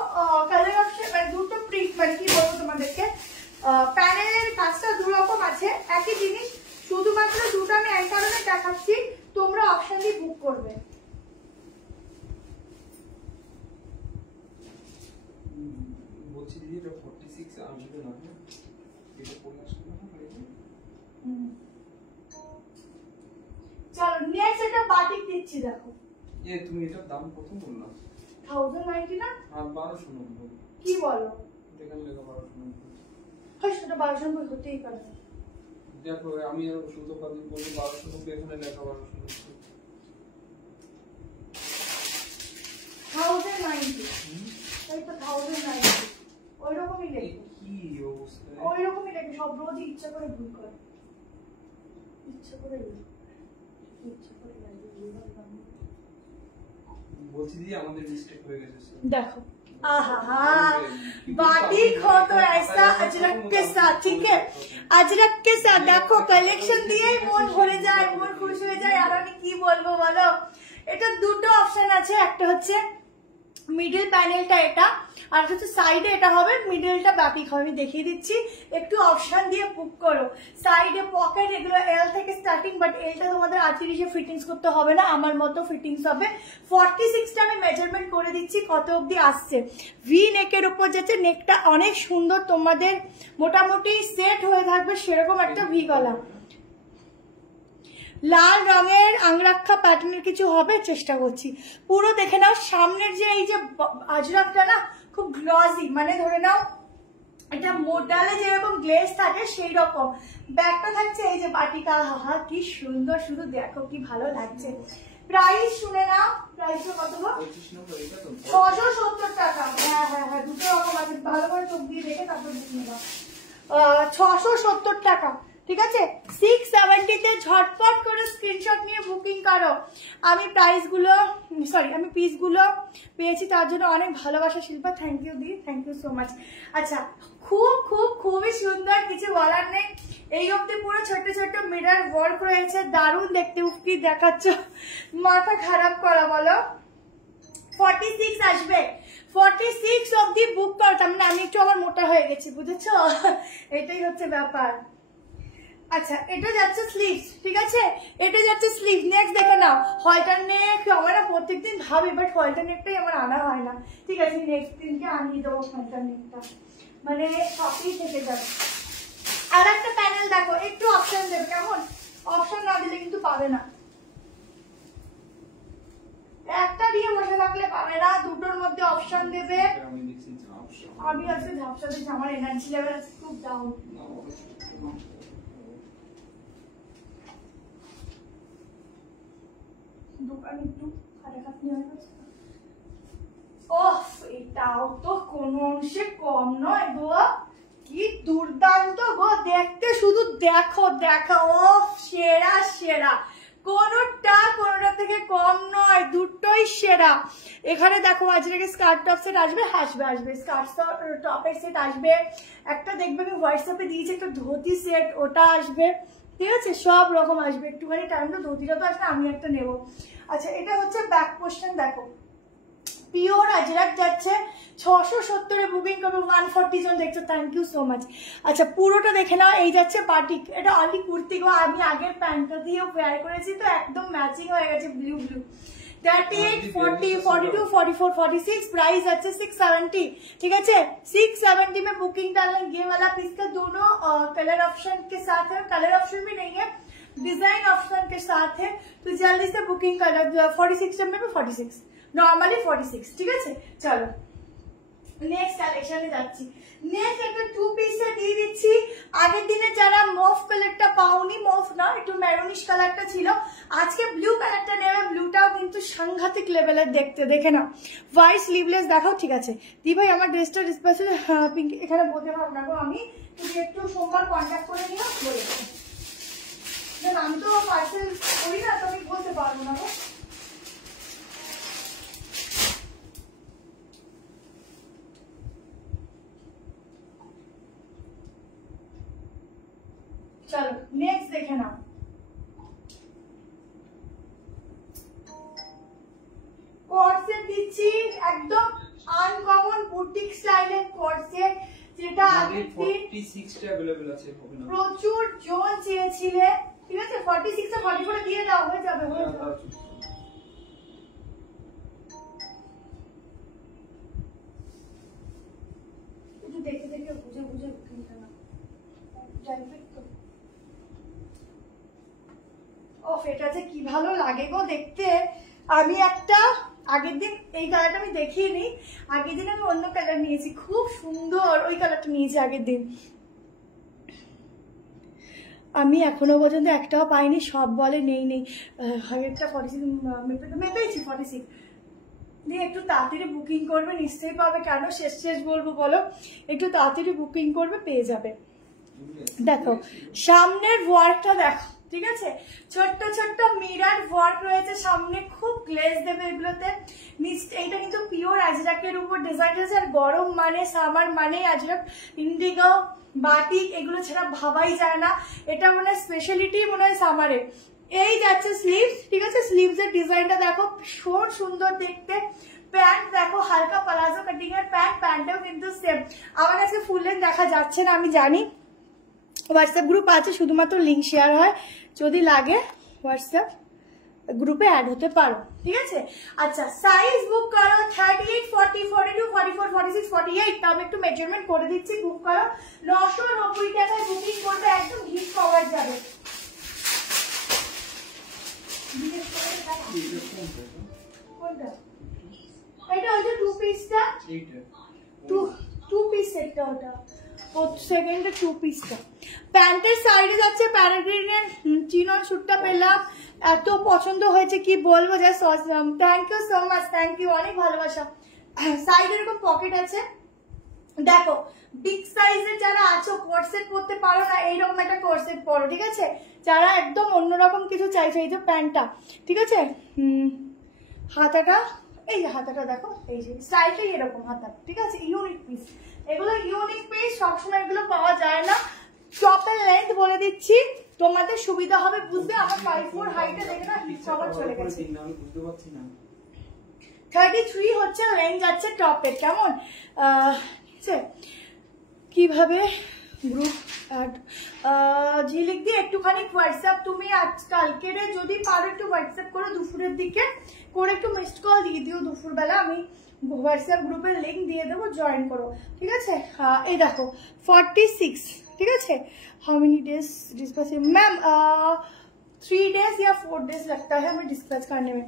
কালার অপশন, মানে দুটো প্রিন্ট, মানে কি বলবো তোমাদেরকে, প্যানেলের কাজটা দু রকম আছে, একই জিনিস, শুধুমাত্র দুটো আমি এক কারণে দেখাচ্ছি, তোমরা অপশন দিয়ে বুক করবে। বলছি দিদি এটা 46 আসবে না, এটা পড়ে আসবে না। চলো নেক্সট একটা বাটিক দিচ্ছি, দেখো তুমি এটার দাম কত বললা? 1090 না, আর 1290, কি বলো, এখানে লেখা 1290, হয় সেটা 1290 হতেই পারে। দেখো আমি আর শুধু কথা বলবো 1290, এখানে লেখা 1290, 1090, এই তো 1090, ওই রকমই লেখে, কি অবস্থা, ওই রকমই লেখে, সব রোজ ইচ্ছা করে ভুল করে, ইচ্ছা করে ইচ্ছা করে বলছি দিদি আমাদের মিস্টেক হয়ে গেছে। देखो आहा बाटिक हो तो ऐसा अजरक के साथ, ठीक है, अजरक के साथ देखो কালেকশন দিয়ে মন ভরে যায়, মন খুশি হয়ে যায়। আর আমি কি বলবো বলো, এটা দুটো অপশন আছে, একটা হচ্ছে মিডল প্যানেলটা এটা, আর হচ্ছে সাইডে এটা হবে, মিডলটা বাটিক হবে। আমি দেখিয়ে দিচ্ছি, একটু অপশন দিয়ে বুক করো। সাইডে পকেট, এগুলো এল থেকে স্টার্টিং, বাট এলটা তোমাদের 38 ফিটিংস করতে হবে না, আমার মতো ফিটিংস হবে। 46টা আমি মেজারমেন্ট করে দিচ্ছি কত অবধি আসছে। ভি নেকের উপর যাচ্ছে, নেকটা অনেক সুন্দর, তোমাদের মোটামুটি সেট হয়ে থাকবে সেরকম একটা ভি গলা। লাল রঙের আংরাক্ষা প্যাটার্নের কিছু হবে, চেষ্টা করছি। পুরো দেখে নাও, সামনের যে এই যে আজরাকটা না খুব গ্লসি, মানে ধরে নাও এটা মোডালে যেরকম গ্লেজ থাকে সেই রকম। ব্যাগটা থাকছে এই যে বাটিকা, হাহা কি সুন্দর, শুধু দেখো কি ভালো লাগছে। প্রাইস শুনে নাও, প্রাইসটা কত গো? 670 টাকা। হ্যাঁ হ্যাঁ হ্যাঁ, দুটো রকম আছে, ভালো করে চোখ দিয়ে দেখে তারপর বুঝে নাও। 670 টাকা, ঠিক আছে। 670 তে ঝটপট করে স্ক্রিনশট নিয়ে বুকিং করো। আমি প্রাইসগুলো, সরি আমি পিসগুলো পেয়েছি, তার জন্য অনেক ভালোবাসা শিল্পা, থ্যাংক ইউ দি, থ্যাংক ইউ সো মাচ। আচ্ছা খুব খুব খুবই সুন্দর, কিছু বলার নেই। এই অবধি পুরো ছোট ছোট মিরর ওয়ার্ক রয়েছে, দারুণ দেখতে। উফকি দেখাচ্ছ, মাথা খারাপ করা বলো। 46 আসবে, 46 অবধি বুক করো, তার মানে আমি একটু আবার মোটা হয়ে গেছি, বুঝেছো, এটাই হচ্ছে ব্যাপার। আচ্ছা এটা যাচ্ছে স্লিভস, ঠিক আছে, এটা যাচ্ছে স্লিভ। নেক্সট দেখে নাও, হয়টার নেক আমরা প্রত্যেকদিন ভাবি, বাট হয়টার নেকটাই আমার আনা হয় না, ঠিক আছে। নেক্সট দিনকে আনিয়ে দেবো হয়টার নেকটা, মানে সবই থেকে যাবে। আর একটা প্যানেল দেখো, একটু অপশন দেবে কেমন, অপশন না দিলে কিন্তু পাবে না, একটা দিয়ে বসে থাকলে পাবে না, দুটোর মধ্যে অপশন দেবে। আমি আজকে ঝাপসা দিচ্ছি, আমার এনার্জি লেভেল খুব ডাউন। দোকানে একটু খাটাখাটনি হয়ে গেছে। ওহ, এটাও তো কোনো অংশে কম নয় গো, কি দুর্দান্ত গো দেখতে, শুধু দেখো দেখো, ও সেরা সেরা, কোনোটা থেকে কম নয়, দুটোই সেরা। এখানে দেখো আজকে স্কার্ট টপ সেট আসবে, আসবে স্কার্ট টপের সেট আসবে, একটা দেখবে আমি হোয়াটসঅ্যাপে দিয়েছি একটা ধুতি সেট, ওটা আসবে, ঠিক আছে, সব রকম আসবে। একটুখানি টাইম তো, ধুতিটা তো আসলে আমি একটা নেবো। আচ্ছা, এটা হচ্ছে ব্যাক পোর্শন, দেখো পিওর আজরাক যাচ্ছে 670 বুকিং করবে, 140 জন দেখছো, থ্যাংক ইউ সো মাচ। আচ্ছা, পুরোটা দেখে নাও, এই যাচ্ছে বাটিক, এটা অনলি কুর্তি গো, আমি আগের প্যান্টটা দিয়েও ওয়্যার করেছি তো একদম ম্যাচিং হয়ে গেছে, ব্লু ব্লু। 38, 40, 42, 44, 46, प्राइस अच्छे 670, ठीक है। 670 में बुकिंग डालना, ये वाला पीस का दोनों कलर ऑप्शन के साथ है, कलर ऑप्शन भी नहीं है, डिजाइन ऑप्शन के साथ है, तो जल्दी से बुकिंग कर 46 में 46, नॉर्मली 46, ठीक है। चलो नेक्स्ट কালেকশনে যাচ্ছি। নেক্সট একটা টু পিসে দিয়ে দিচ্ছি, আগের দিনে যারা মফ কালারটা পাওনি, মফ না একটু মেরুনিশ কালারটা ছিল, আজকে ব্লু কালারটা নেবে, ব্লুটাও কিন্তু সাংঘাতিক লেভেলের দেখতে, দেখে নাও। হোয়াইট স্লিভলেস দেখাও, ঠিক আছে দি ভাই আমার ড্রেসটা স্পেশাল পিঙ্ক এখানে বলতে পারবো না গো, আমি তুমি একটু সোমবার কন্ট্যাক্ট করে নিও, বলে দেবো, আমি তো পার্সেল করি না, তো আমি বলতে পারবো না গো। চলো নেক্সট দেখে নাও, কর্সেট দিচ্ছি একদম আনকমন বুটিক স্টাইলের কর্সেট, যেটা আগে 46 টা अवेलेबल আছে, হবে না প্রচুর জন চেয়েছিলে, ঠিক আছে। 46 এ 44 দিয়ে দাও, হয়ে যাবে, হয়ে যাবে। একটু দেখে দেখে বুঝে বুঝে কিনতে না, জানবে তো। ওফ, এটা যে কি ভালো লাগে গো দেখতে। আমি একটা আগের দিন এই কালারটা আমি দেখিনি, আগের দিন আমি অন্য কালার নিয়েছি, খুব সুন্দর ওই কালারটা নিয়েছি আগের দিন, আমি এখনো পর্যন্ত একটাও পাইনি, সব বলে নেই নেই। একটা 46 মেপেছি 46 দিয়ে, একটু তাড়াতাড়ি বুকিং করবে, নিশ্চয়ই পাবে, কেন শেষ শেষ বলবো বলো, একটু তাড়াতাড়ি বুকিং করবে, পেয়ে যাবে। দেখো সামনের ওয়ার্কটা দেখো, ঠিক আছে, ছোট্ট ছোট্ট মিরার ওয়ার্ক রয়েছে সামনে, খুব গ্লেজ দেবে এগুলোতে। এইটা কিন্তু পিওর আজরাকের উপর ডিজাইন আছে, আর গরম মানে সামার মানে আজরাক, ইন্ডিগো, বাটিক এগুলো ছাড়া ভাবাই যায় না, এটা মনে হয় স্পেশালিটি মনে হয় সামারে। এই যাচ্ছে স্লিভস, ঠিক আছে, স্লিভস এর ডিজাইনটা দেখো ভীষণ সুন্দর দেখতে। প্যান্ট দেখো হালকা প্লাজো কাটিং এর প্যান্ট, প্যান্টটাও কিন্তু সেম। আমার কাছে ফুল লেন্থ দেখা যাচ্ছে না আমি জানি, হোয়াটসঅ্যাপ গ্রুপ আছে, শুধুমাত্র লিঙ্ক শেয়ার হয়, যদি লাগে হোয়াটসঅ্যাপ গ্রুপে অ্যাড হতে পারো, ঠিক আছে। আচ্ছা সাইজ বুক করো 38, 40, 42, 44, 46, 48, আমি একটু মেজারমেন্ট করে দিচ্ছি, বুক করো 990 টাকায় বুকিং করবে, একদম হিট কভার যাবে। এটা ওই যে টু পিসটা, টু পিস সেটটা, ওটা সেকেন্ডে টু পিসটা। প্যান্টের সাইডে যাচ্ছে প্যারাগ্রিনের চিনন স্যুটটা পেলাম, এত পছন্দ হয়েছে কি বলবো, যা thank you so much, thank you, অনেক ভালোবাসা। সাইডে এরকম পকেট আছে, দেখো বিগ সাইজের যারা আছো কোর্সেট পরতে পারো না, এইরকম একটা কোর্সেট পরো, ঠিক আছে, যারা একদম অন্যরকম কিছু চাইছো। এই যে প্যান্টটা, ঠিক আছে, হাতাটা, এই যে হাতাটা দেখো, এই যে স্টাইলটাই এরকম হাতা, ঠিক আছে, ইউনিক পিস, এগুলো ইউনিক পিস, সবসময় এগুলো পাওয়া যায় না। টপের লেন্থ বলে দিচ্ছি, তোমাদের সুবিধা হবে বুঝবে, আমার 5'4" হাইটে দেখে না সবার চলে গেছে, আমি বুঝতে পারছি না। 33 হচ্ছে রেঞ্জ যাচ্ছে টপের, কেমন কিভাবে গ্রুপ ঝিলিক দিয়ে একটুখানি হোয়াটসঅ্যাপ, তুমি আজকালকে যদি পারো একটু হোয়াটসঅ্যাপ করো, দুপুরের দিকে করে একটু মিসড কল দিয়ে দিও দুপুরবেলা, আমি হোয়াটসঅ্যাপ গ্রুপের লিঙ্ক দিয়ে দেবো, জয়েন করো, ঠিক আছে। এই দেখো 46, ঠিক আছে। How many days dispatch ma'am? 3 days या 4 डेज लगता है हमें डिस्पैच करने में।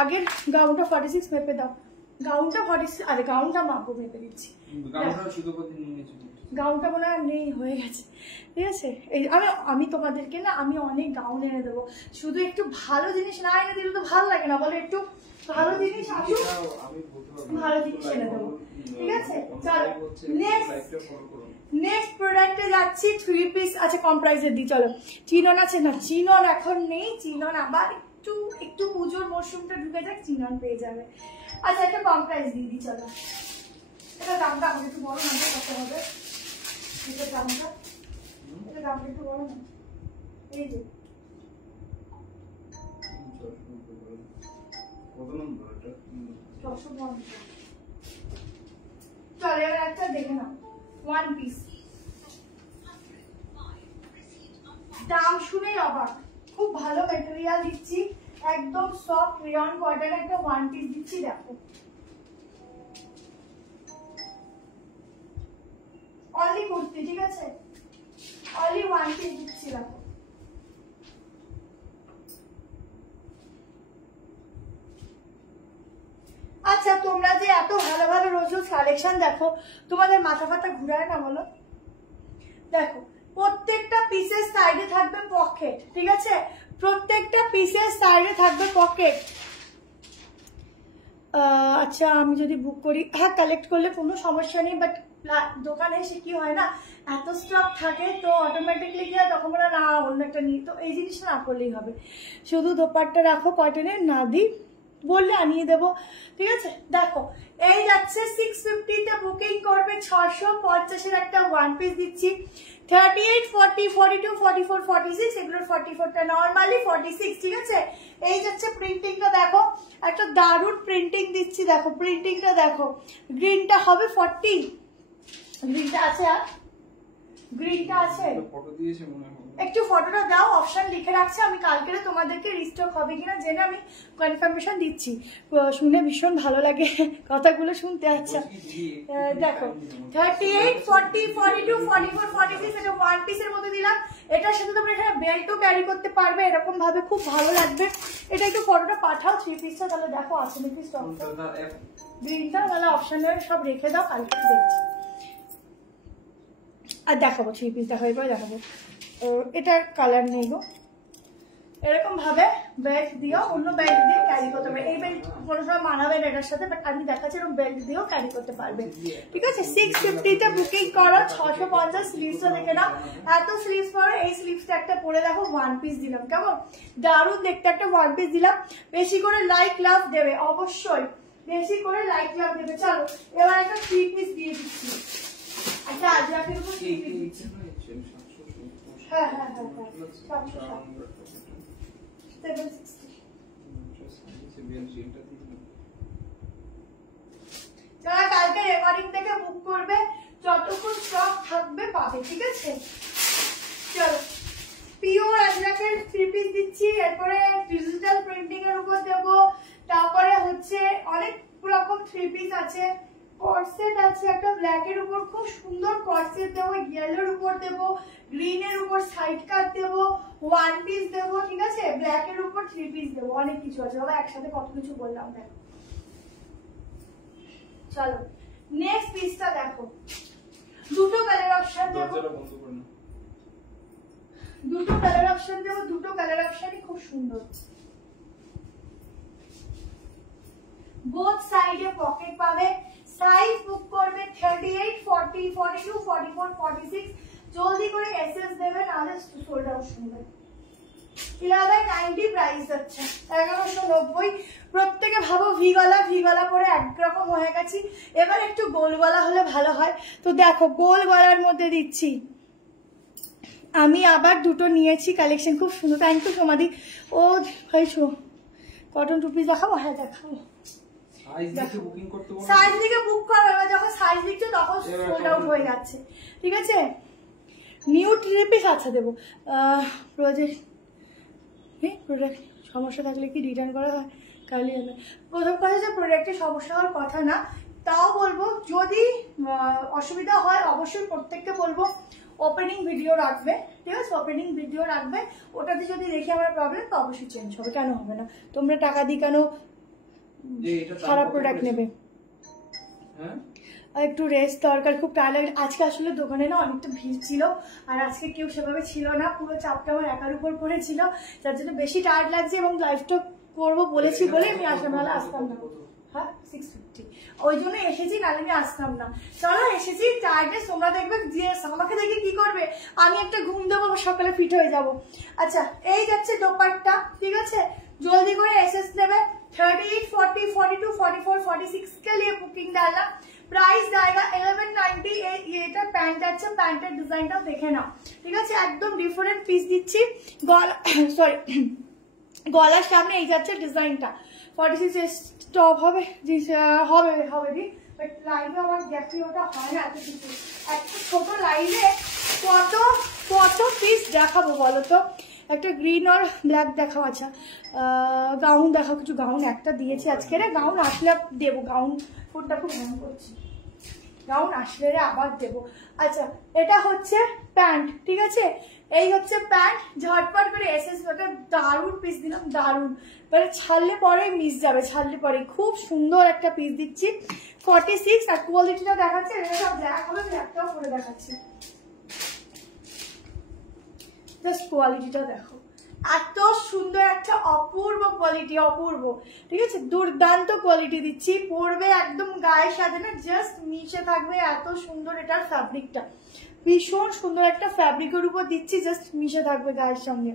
आगे गाउनটা 46 মেপে দাও, গাউনটা 46, আরে গাউনটা মাপো, মেপে দিচ্ছি। গাউনটা মনে হয় নেই, হয়ে গেছে, ঠিক আছে। এই আমি তোমাদেরকে না, আমি অনেক গাউন এনে দেবো, শুধু একটু ভালো জিনিস না এনে দিলে তো ভালো লাগে না, বলে একটু ভালো জিনিস আসুক, ভালো জিনিস এনে দেবো, ঠিক আছে। চলো নেক্সট প্রোডাক্টে যাচ্ছি, 3 পিস। আচ্ছা কম প্রাইসের দিই, চলো। চিনন আছে না? চিনন এখন নেই, চিনন আবার একটু পুজোর মরশুমটা ঢুকে যাক, চিনন পেয়ে যাবে। আচ্ছা একটা কম প্রাইস দিয়ে দিই, চলো। এটা দামটা আমাকে একটু বড় না কত হবে, এটার দামটা, এটা দামটা একটু বড় না, এই যে চলো এবার একটা দেখে নাও, 1 পিস। দাম শুনেই অবাক, খুব ভালো ম্যাটেরিয়াল দিচ্ছি, একদম সফট রিয়ন কটন একটা 1 পিস দিচ্ছি, দেখো অনলি কুর্তি, ঠিক আছে, অনলি 1 পিস দিচ্ছি, দেখো। আচ্ছা তোমরা যে এত ভালো ভালো রোজ রোজ কালেকশন দেখো, তোমাদের মাথা ফাতা ঘুরায় না বলো? দেখো প্রত্যেকটা পিসের সাইডে থাকবে পকেট, ঠিক আছে, প্রত্যেকটা পিসের সাইডে থাকবে পকেট। আচ্ছা আমি যদি বুক করি, হ্যাঁ কালেক্ট করলে কোনো সমস্যা নেই, বাট দোকানে এসে কি হয় না, এত স্টক থাকে তো অটোমেটিকলি কি হয়, তখন বলে না অন্য একটা নিই, তো এই জিনিসটা না করলেই হবে, শুধু দোপাট্টা রাখো কটনের, না দিই বললে আনিয়ে দেবো, ঠিক আছে। দেখো এই যাচ্ছে 650-তে, বুকিং করবে 650-এর একটা 1 পিস দিচ্ছি, 38, 40, 42, 44, 46, এগুলোর 44টা নর্মালি 46, ঠিক আছে। এই যাচ্ছে প্রিন্টিংটা, দেখো একটা দারুণ প্রিন্টিং দিচ্ছি, দেখো প্রিন্টিংটা দেখো, গ্রিনটা হবে 40, গ্রিনটা আছে, আর গ্রিনটা আছে, ফটো দিয়েছে মনে হয়, একটু ফটোটা দাও, অপশন লিখে রাখছে, আমি কালকে তোমাদেরকে রিস্টক হবে কিনা জেনে আমি কনফার্মেশন দিচ্ছি। শুনে ভীষণ ভালো লাগে কথাগুলো শুনতে। আচ্ছা দেখো 38, 40, 42, 44, 46 এটা 1 পিসের মধ্যে দিলাম, এটার সাথে তোমরা এখানে বেল্টও ক্যারি করতে পারবে, এরকম ভাবে খুব ভালো লাগবে। এটা একটু ফটোটা পাঠাও 3 পিসটা, তাহলে দেখো আছে নাকি স্টকটা, গ্রিনটা তাহলে অপশনে সব রেখে দাও, কালকে দেখছি। আর দেখাবো 3 পিস, দেখাবো এবার দেখাবো, এটার কালার নেই গো, এরকম ভাবে বেল্ট দিও, অন্য বেল্ট দিয়ে ক্যারি করতে পারবে, এই বেল্ট কোনো সময় মানাবে না এটার সাথে, বাট আমি দেখাচ্ছি এরকম বেল্ট দিয়েও ক্যারি করতে পারবে, ঠিক আছে। 650-তে বুকিং করো, 650 স্লিভসও দেখে নাও, এত স্লিভস পরে এই স্লিভসটা একটা পরে দেখো 1 পিস দিলাম, কেমন দারুণ দেখতে একটা 1 পিস দিলাম। বেশি করে লাইক লাভ দেবে, অবশ্যই বেশি করে লাইক লাভ দেবে। চলো এবার একটা 3 পিস দিয়ে দিচ্ছি, একটা আজরাকের উপর 3 পিস দিচ্ছি, হ্যাঁ হ্যাঁ হ্যাঁ 760। যারা কালকে রেকর্ডিং থেকে বুক করবে, যতক্ষণ স্টক থাকবে পাবে, ঠিক আছে। চলো পিওর আজরাকের 3 পিস দিচ্ছি, এরপরে ডিজিটাল প্রিন্টিং এর উপর দেবো, তারপরে হচ্ছে অনেক রকম 3 পিস আছে, কর্সেট আছে একটা ব্ল্যাক এর উপর, খুব সুন্দর কর্সেট দেবো, ইয়েলোর উপর দেবো, গ্রিন এর উপর সাইড কাট দেবো, 1 পিস দেবো, ঠিক আছে, ব্ল্যাক এর উপর 3 পিস দেবো, অনেক কিছু আছে বাবা, একসাথে কত কিছু বললাম। দেখো চলো নেক্সট পিসটা দেখো, দুটো কালার অপশন দেবো, দুটো কালার অপশন দেবো, দুটো কালার অপশনই খুব সুন্দর, বোথ সাইডে পকেট পাবে। সাইজ বুক করবে 38, 40, 42, 44, 46, জলদি করে এসএস দেবে, নাহলে সোল্ড আউট শুনবে। 1190 প্রাইস যাচ্ছে, 1190। প্রত্যেকে ভাবো ভি গলা পরে একরকম হয়ে গেছি, এবার একটু গোল গলা হলে ভালো হয়, তো দেখো গোল গলার মধ্যে দিচ্ছি। আমি আবার দুটো নিয়েছি কালেকশন, খুব সুন্দর, থ্যাংক ইউ সমাধি। ও হয়েছো কটন 2 পিস দেখাবো, হ্যাঁ দেখাবো, সাইজ দিকে বুক করো, এবার যখন সাইজ দিচ্ছ তখন সোল্ড আউট হয়ে যাচ্ছে, ঠিক আছে। নিউ 3 পিস আচ্ছা দেবো, প্রোডাক্ট সমস্যা থাকলে কি রিটার্ন করা হয়? কালি হবে। প্রথম কথা যে প্রোডাক্টের সমস্যা হওয়ার কথা না, তাও বলবো যদি অসুবিধা হয় অবশ্যই প্রত্যেককে বলবো ওপেনিং ভিডিও রাখবে, ঠিক আছে? ওপেনিং ভিডিও রাখবে, ওটাতে যদি দেখি আমার প্রবলেম তো অবশ্যই চেঞ্জ হবে, কেন হবে না? তোমরা টাকা দিয়ে কেন খারাপ প্রোডাক্ট নেবে? একটু রেস্ট দরকার, খুব টায়ার্ড লাগে আজকে। আসলে দোকানে না অনেকটা ভিড় ছিল, আর আজকে কেউ সেভাবে ছিল না, পুরো চাপটা আমার একার উপর পড়েছিল, যার জন্য বেশি টায়ার্ড লাগছে। এবং লাইভটা করবো বলেছি বলে আমি আসলাম, নাহলে আসতাম না। হ্যাঁ 650, ওই জন্য এসেছি, নাহলে আমি আসতাম না। চলো এসেছি, টায়ার্ডনেস তোমরা দেখবে যে আমাকে দেখে কি করবে, আমি একটা ঘুম দেবো, সকালে ফিট হয়ে যাব। আচ্ছা এই যাচ্ছে দোপাট্টা, ঠিক আছে? জলদি করে এসএস নেবে। 38, 40, 42, 44, 46 के लिए बुकिंग डालना। प्राइस जाएगा 1190। এটা প্যান্ট আছে, প্যান্টের ডিজাইনটা দেখে নাও, ঠিক আছে? একদম ডিফারেন্ট পিস দিচ্ছি। গলা সরি গলার সামনে এই যাচ্ছে ডিজাইনটা। 46 টপ হবে, হবে হবে দি, বাট লাইভে আমার দেখি ওটা হয় না এত কিছু। একটা ছোট লাইভে কত কত পিস দেখাবো বলো তো? একটা গ্রিন আর ব্ল্যাক দেখাও। আচ্ছা গাউন দেখাও, কিছু গাউন একটা দিয়েছি আজকে রে, গাউন আসলে দেবো। গাউন ফোনটা খুব হ্যাং করছি, গাউন আসলে রে আবার দেবো। আচ্ছা এটা হচ্ছে প্যান্ট, ঠিক আছে? এই হচ্ছে প্যান্ট, ঝটপট করে এসএস। দারুণ পিস দিলাম, দারুণ, মানে ছাড়লে পরে মিস যাবে, ছাড়লে পরে। খুব সুন্দর একটা পিস দিচ্ছি। 46, আর কোয়ালিটিটা দেখাচ্ছে, এটা সব ব্ল্যাক হবে, ব্ল্যাকটাও করে দেখাচ্ছি। জাস্ট কোয়ালিটিটা দেখো, এত সুন্দর একটা অপূর্ব কোয়ালিটি, অপূর্ব, ঠিক আছে? দুর্দান্ত কোয়ালিটি দিচ্ছি, পরবে একদম গায়ে সাজে না, জাস্ট মিশে থাকবে। এত সুন্দর এটার ফ্যাব্রিকটা, ভীষণ সুন্দর একটা ফ্যাব্রিকের উপর দিচ্ছি, জাস্ট মিশে থাকবে গায়ের সঙ্গে।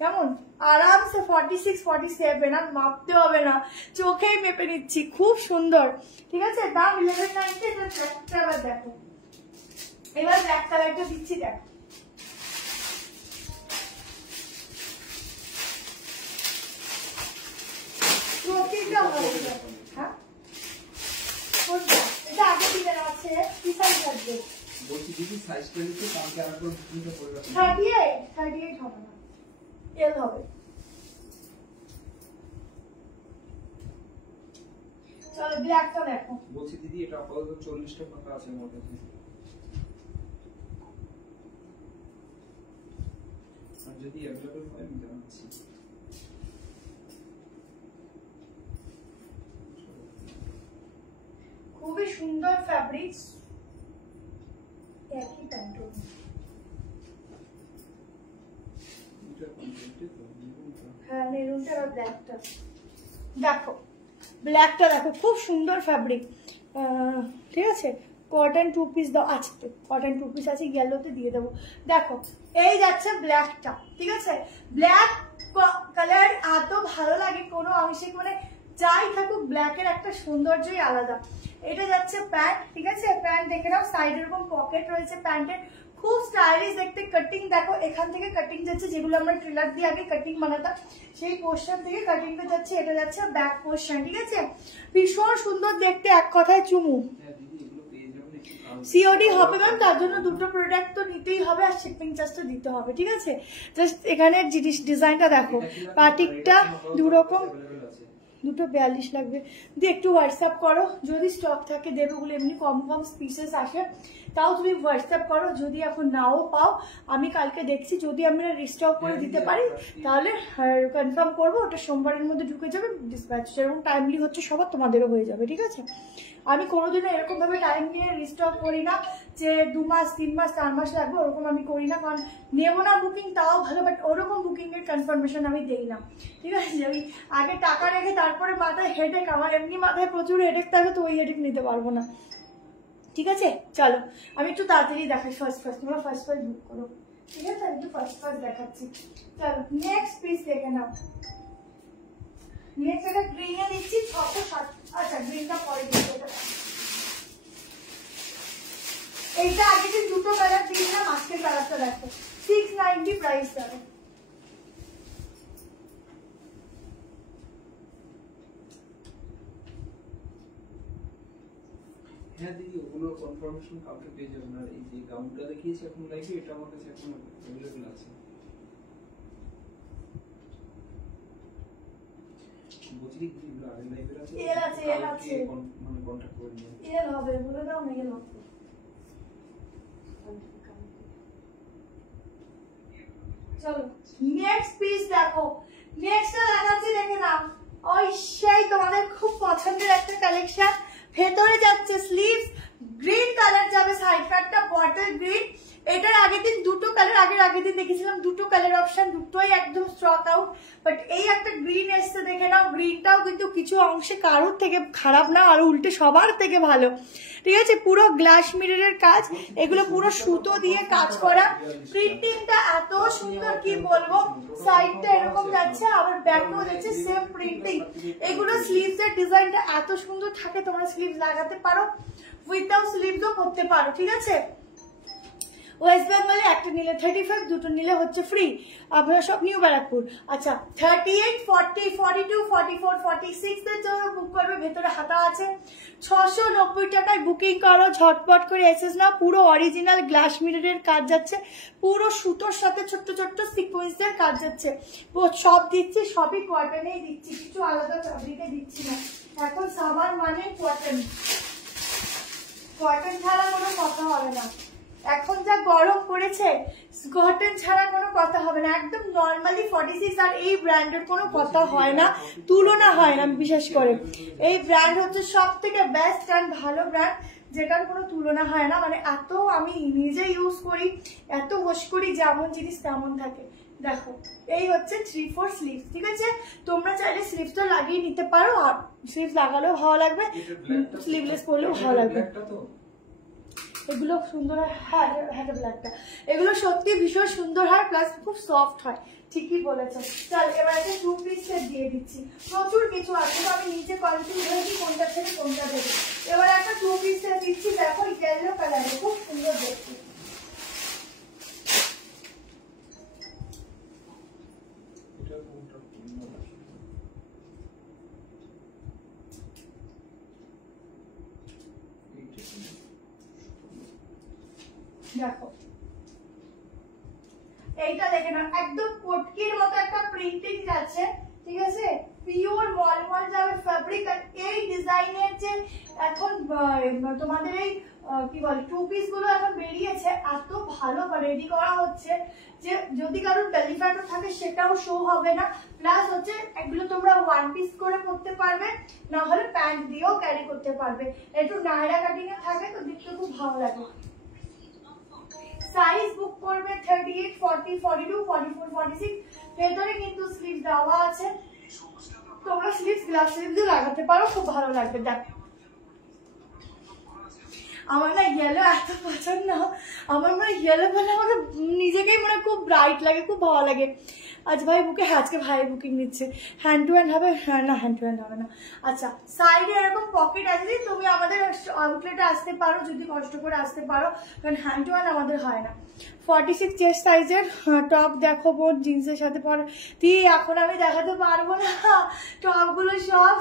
কেমন আরামসে 46, 47, আর মাপতে হবে না, চোখেই মেপে নিচ্ছি। খুব সুন্দর, ঠিক আছে? দাম 1190। এবার দেখো, এবার ব্ল্যাক কালারটা দিচ্ছি, দেখো। হ্যাঁ এটা আগে দিকে আছে, কি সাইজ লাগবে? বলছি দিদি সাইজটা দিতে কালকে আরেকবার বুকিংটা করে রাখুন। 38 হবে না, এল হবে। চলো ব্ল্যাকটা দেখো। বলছি দিদি এটা আপাতত 40টা ফাঁকা আছে আমার কাছে, আর যদি অ্যাভেলেবল হয় আমি জানাচ্ছি। খুবই সুন্দর ফ্যাব্রিক, একই প্যান্ট। হ্যাঁ মেরুনটা আর ব্ল্যাকটা দেখো, ব্ল্যাকটা দেখো, খুব সুন্দর ফ্যাব্রিক, ঠিক আছে? কটন 2 পিস দাও, আছে তো কটন 2 পিস আছে, ইয়েলোতে দিয়ে দেবো। দেখো এই যাচ্ছে ব্ল্যাকটা, ঠিক আছে? ব্ল্যাক কালার এত ভালো লাগে, কোনো আংশিক মানে যাই থাকুক ব্ল্যাকের একটা সৌন্দর্যই আলাদা। এটা যাচ্ছে প্যান্ট, ঠিক আছে? প্যান্ট দেখে নাও, সাইডে এরকম পকেট রয়েছে প্যান্টের, খুব স্টাইলিশ দেখতে। কাটিং দেখো, এখান থেকে কাটিং যাচ্ছে, যেগুলো আমরা ট্রেলার দিয়ে আগে কাটিং বানাতাম সেই পোর্শন থেকে কাটিংটা যাচ্ছে। এটা যাচ্ছে ব্যাক পোর্শন, ঠিক আছে? ভীষণ সুন্দর দেখতে, এক কথায় চুমু। সিওডি হবে ম্যাম, তার জন্য দুটো প্রোডাক্ট তো নিতেই হবে, আর শিপিং চার্জটা দিতে হবে, ঠিক আছে? জাস্ট এখানে ডিজাইনটা দেখো, পাটিকটা দুরকম, দুটো 42 লাগবে। দিয়ে একটু হোয়াটসঅ্যাপ করো, যদি স্টক থাকে দেবে, ওগুলো এমনি কম কম পিসেস আসে, তাও তুমি হোয়াটসঅ্যাপ করো। যদি এখন নাও পাও, আমি কালকে দেখছি, যদি আমরা রিস্টক করে দিতে পারি তাহলে কনফার্ম করবো, ওটা সোমবারের মধ্যে ঢুকে যাবে ডিসপ্যাচ। যেরকম টাইমলি হচ্ছে সবার, তোমাদেরও হয়ে যাবে, ঠিক আছে? আমি কোনোদিনও এরকম ভাবে টাইম নিয়ে রিস্টক করি না যে 2 মাস 3 মাস 4 মাস লাগবে, ওরকম আমি করি না। কারণ নেবো না বুকিং তাও ভালো, বাট ওরকম বুকিং এর কনফার্মেশন আমি দেই না, ঠিক আছে? আমি আগে টাকা রেখে তারপরে মাথায় হেডেক, আমার এমনি মাথায় প্রচুর হেডেক থাকে, তো ওই হেডেক নিতে পারবো না, ঠিক আছে? চলো আমি একটু তাড়াতাড়ি দেখাই, ফার্স্ট তোমরা ফার্স্ট বুক করো, ঠিক আছে? একটু ফার্স্ট দেখাচ্ছি। চলো নেক্সট পিস দেখে নাও। নেক্সট একটা গ্রিনে দিচ্ছি 660। আচ্ছা গ্রিনটা পরে দিচ্ছি, এইটা আগে যে দুটো কালার দিয়েছিলাম, আজকের কালারটা দেখো, 690 প্রাইস যাবে। হ্যাঁ দিদি ওগুলো কনফার্মেশন কালকে পেয়ে যাবেন। আর এই যে গাউনটা দেখিয়েছি এখন লাইভে, এটা আমার কাছে এখন অ্যাভেলেবল আছে। বলছি এগুলো আগে লাইভের আছে এল আছে এল আছে মানে কন্টাক্ট করে নিও এল হবে বলে দাও না এল হবে চলো নেক্সট পিস দেখো নেক্সটটা দেখাচ্ছি দেখে নাও ওই সেই তোমাদের খুব পছন্দের একটা কালেকশন ভেতরে যাচ্ছে স্লিভস গ্রিন কালার যাবে সাইড কাটটা বটল গ্রিন এটার আগের দিন দুটো কালার আগের দিন দেখেছিলাম দুটো কালার অপশন দুটোই একদম স্টক আউট বাট এই একটা গ্রিন এসছে দেখে নাও গ্রিনটাও কিন্তু কিছু অংশে কারোর থেকে খারাপ না আর উল্টে সবার থেকে ভালো ঠিক আছে পুরো গ্লাস মিররের কাজ এগুলো পুরো সুতো দিয়ে কাজ করা প্রিন্টিংটা এত সুন্দর কি বলবো সাইডটা এরকম যাচ্ছে আবার ব্যাকও যাচ্ছে সেম প্রিন্টিং এগুলো স্লিভস এর ডিজাইনটা এত সুন্দর থাকে তোমরা স্লিভস লাগাতে পারো উইথাউট স্লিভসও করতে পারো ঠিক আছে ওয়েস্ট বেঙ্গলে একটা নিলে 35 দুটো নিলে হচ্ছে ফ্রি আপনারা সব নিউ ব্যারাকপুর আচ্ছা 38 40 42 44 46 এর জন্য বুক করবে ভেতরে হাতা আছে 690 টাকায় বুকিং করো ঝটপট করে এসেস না পুরো অরিজিনাল গ্লাস মিররের কাজ যাচ্ছে পুরো সুতোর সাথে ছোট্ট ছোট্ট সিকোয়েন্সের কাজ যাচ্ছে সব দিচ্ছি সবই কটনেই দিচ্ছি কিছু আলাদা ফ্যাব্রিকে দিচ্ছি না এখন সামার মানে কটন ছাড়া কোনো কথা হবে না এখন যা গরম পড়েছে কটন ছাড়া কোনো কথা হবে না একদম নর্মালি 46 আর এই ব্র্যান্ডের কোনো কথা হয় না তুলনা হয় না বিশেষ করে এই ব্র্যান্ড হচ্ছে সব থেকে বেস্ট অ্যান্ড ভালো ব্র্যান্ড যেটার কোনো তুলনা হয় না মানে এত আমি নিজে ইউজ করি এত হোস করি যেমন জিনিস তেমন থাকে দেখো এই হচ্ছে 3/4 স্লিভস ঠিক আছে তোমরা চাইলে স্লিভসটা লাগিয়ে নিতে পারো আর স্লিভস লাগালেও ভালো লাগবে স্লিভলেস পরলেও ভালো লাগবে এগুলো সুন্দর হয় হ্যাঁ ব্ল্যাকটা এগুলো সত্যি ভীষণ সুন্দর হয় প্লাস খুব সফট হয় ঠিকই বলেছো চল এবার একটা 2 পিস সেট দিয়ে দিচ্ছি প্রচুর কিছু আছে তো আমি নিচে কনফিউজ হয়েছি কোনটা ছেড়ে কোনটা দেবো এবার একটা 2 পিস সেট দিচ্ছি দেখো ইয়েলো কালারে খুব সুন্দর দেখতে দেখো এইটা দেখে না একদম পটকির মতো একটা প্রিন্টিং যাচ্ছে ঠিক আছে পিওর মলমল যাবে ফ্যাব্রিক আর এই ডিজাইনের যে এখন তোমাদের এই কি বলে 2 পিস গুলো এখন বেরিয়েছে এত ভালো রেডি করা হচ্ছে যে যদি কারোর বেলি ফ্যাটও থাকে সেটাও শো হবে না প্লাস হচ্ছে এগুলো তোমরা 1 পিস করে পরতে পারবে না হলে প্যান্ট দিয়েও ক্যারি করতে পারবে একটু নায়রা কাটিং এ থাকে তো দেখতে খুব ভালো লাগে সাইজ বুক করবে 38 40 42 44 46 ভেতরে কিন্তু স্লিভ দেওয়া আছে তোমরা স্লিভস গ্লাস স্লিভ দিয়ে লাগাতে পারো খুব ভালো লাগবে দেখ আমার না ইয়েলো এত পছন্দ আমার মানে ইয়েলো বলে আমাকে নিজেকেই মানে খুব ব্রাইট লাগে খুব ভালো লাগে আজ ভাই বুকে আজকে ভাই বুকিং নিচ্ছে হ্যান্ড টু হ্যান্ড হবে হ্যাঁ না হ্যান্ড টু হ্যান্ড হবে না আচ্ছা সাইডে এরকম পকেট আছে তুমি আমাদের আউটলেটে আসতে পারো যদি কষ্ট করে আসতে পারো কারণ হ্যান্ড টু হ্যান্ড আমাদের হয় না 46 চেস্ট সাইজের টপ দেখো বোন জিন্সের সাথে পরে এখন আমি দেখাতে পারবো না টপগুলো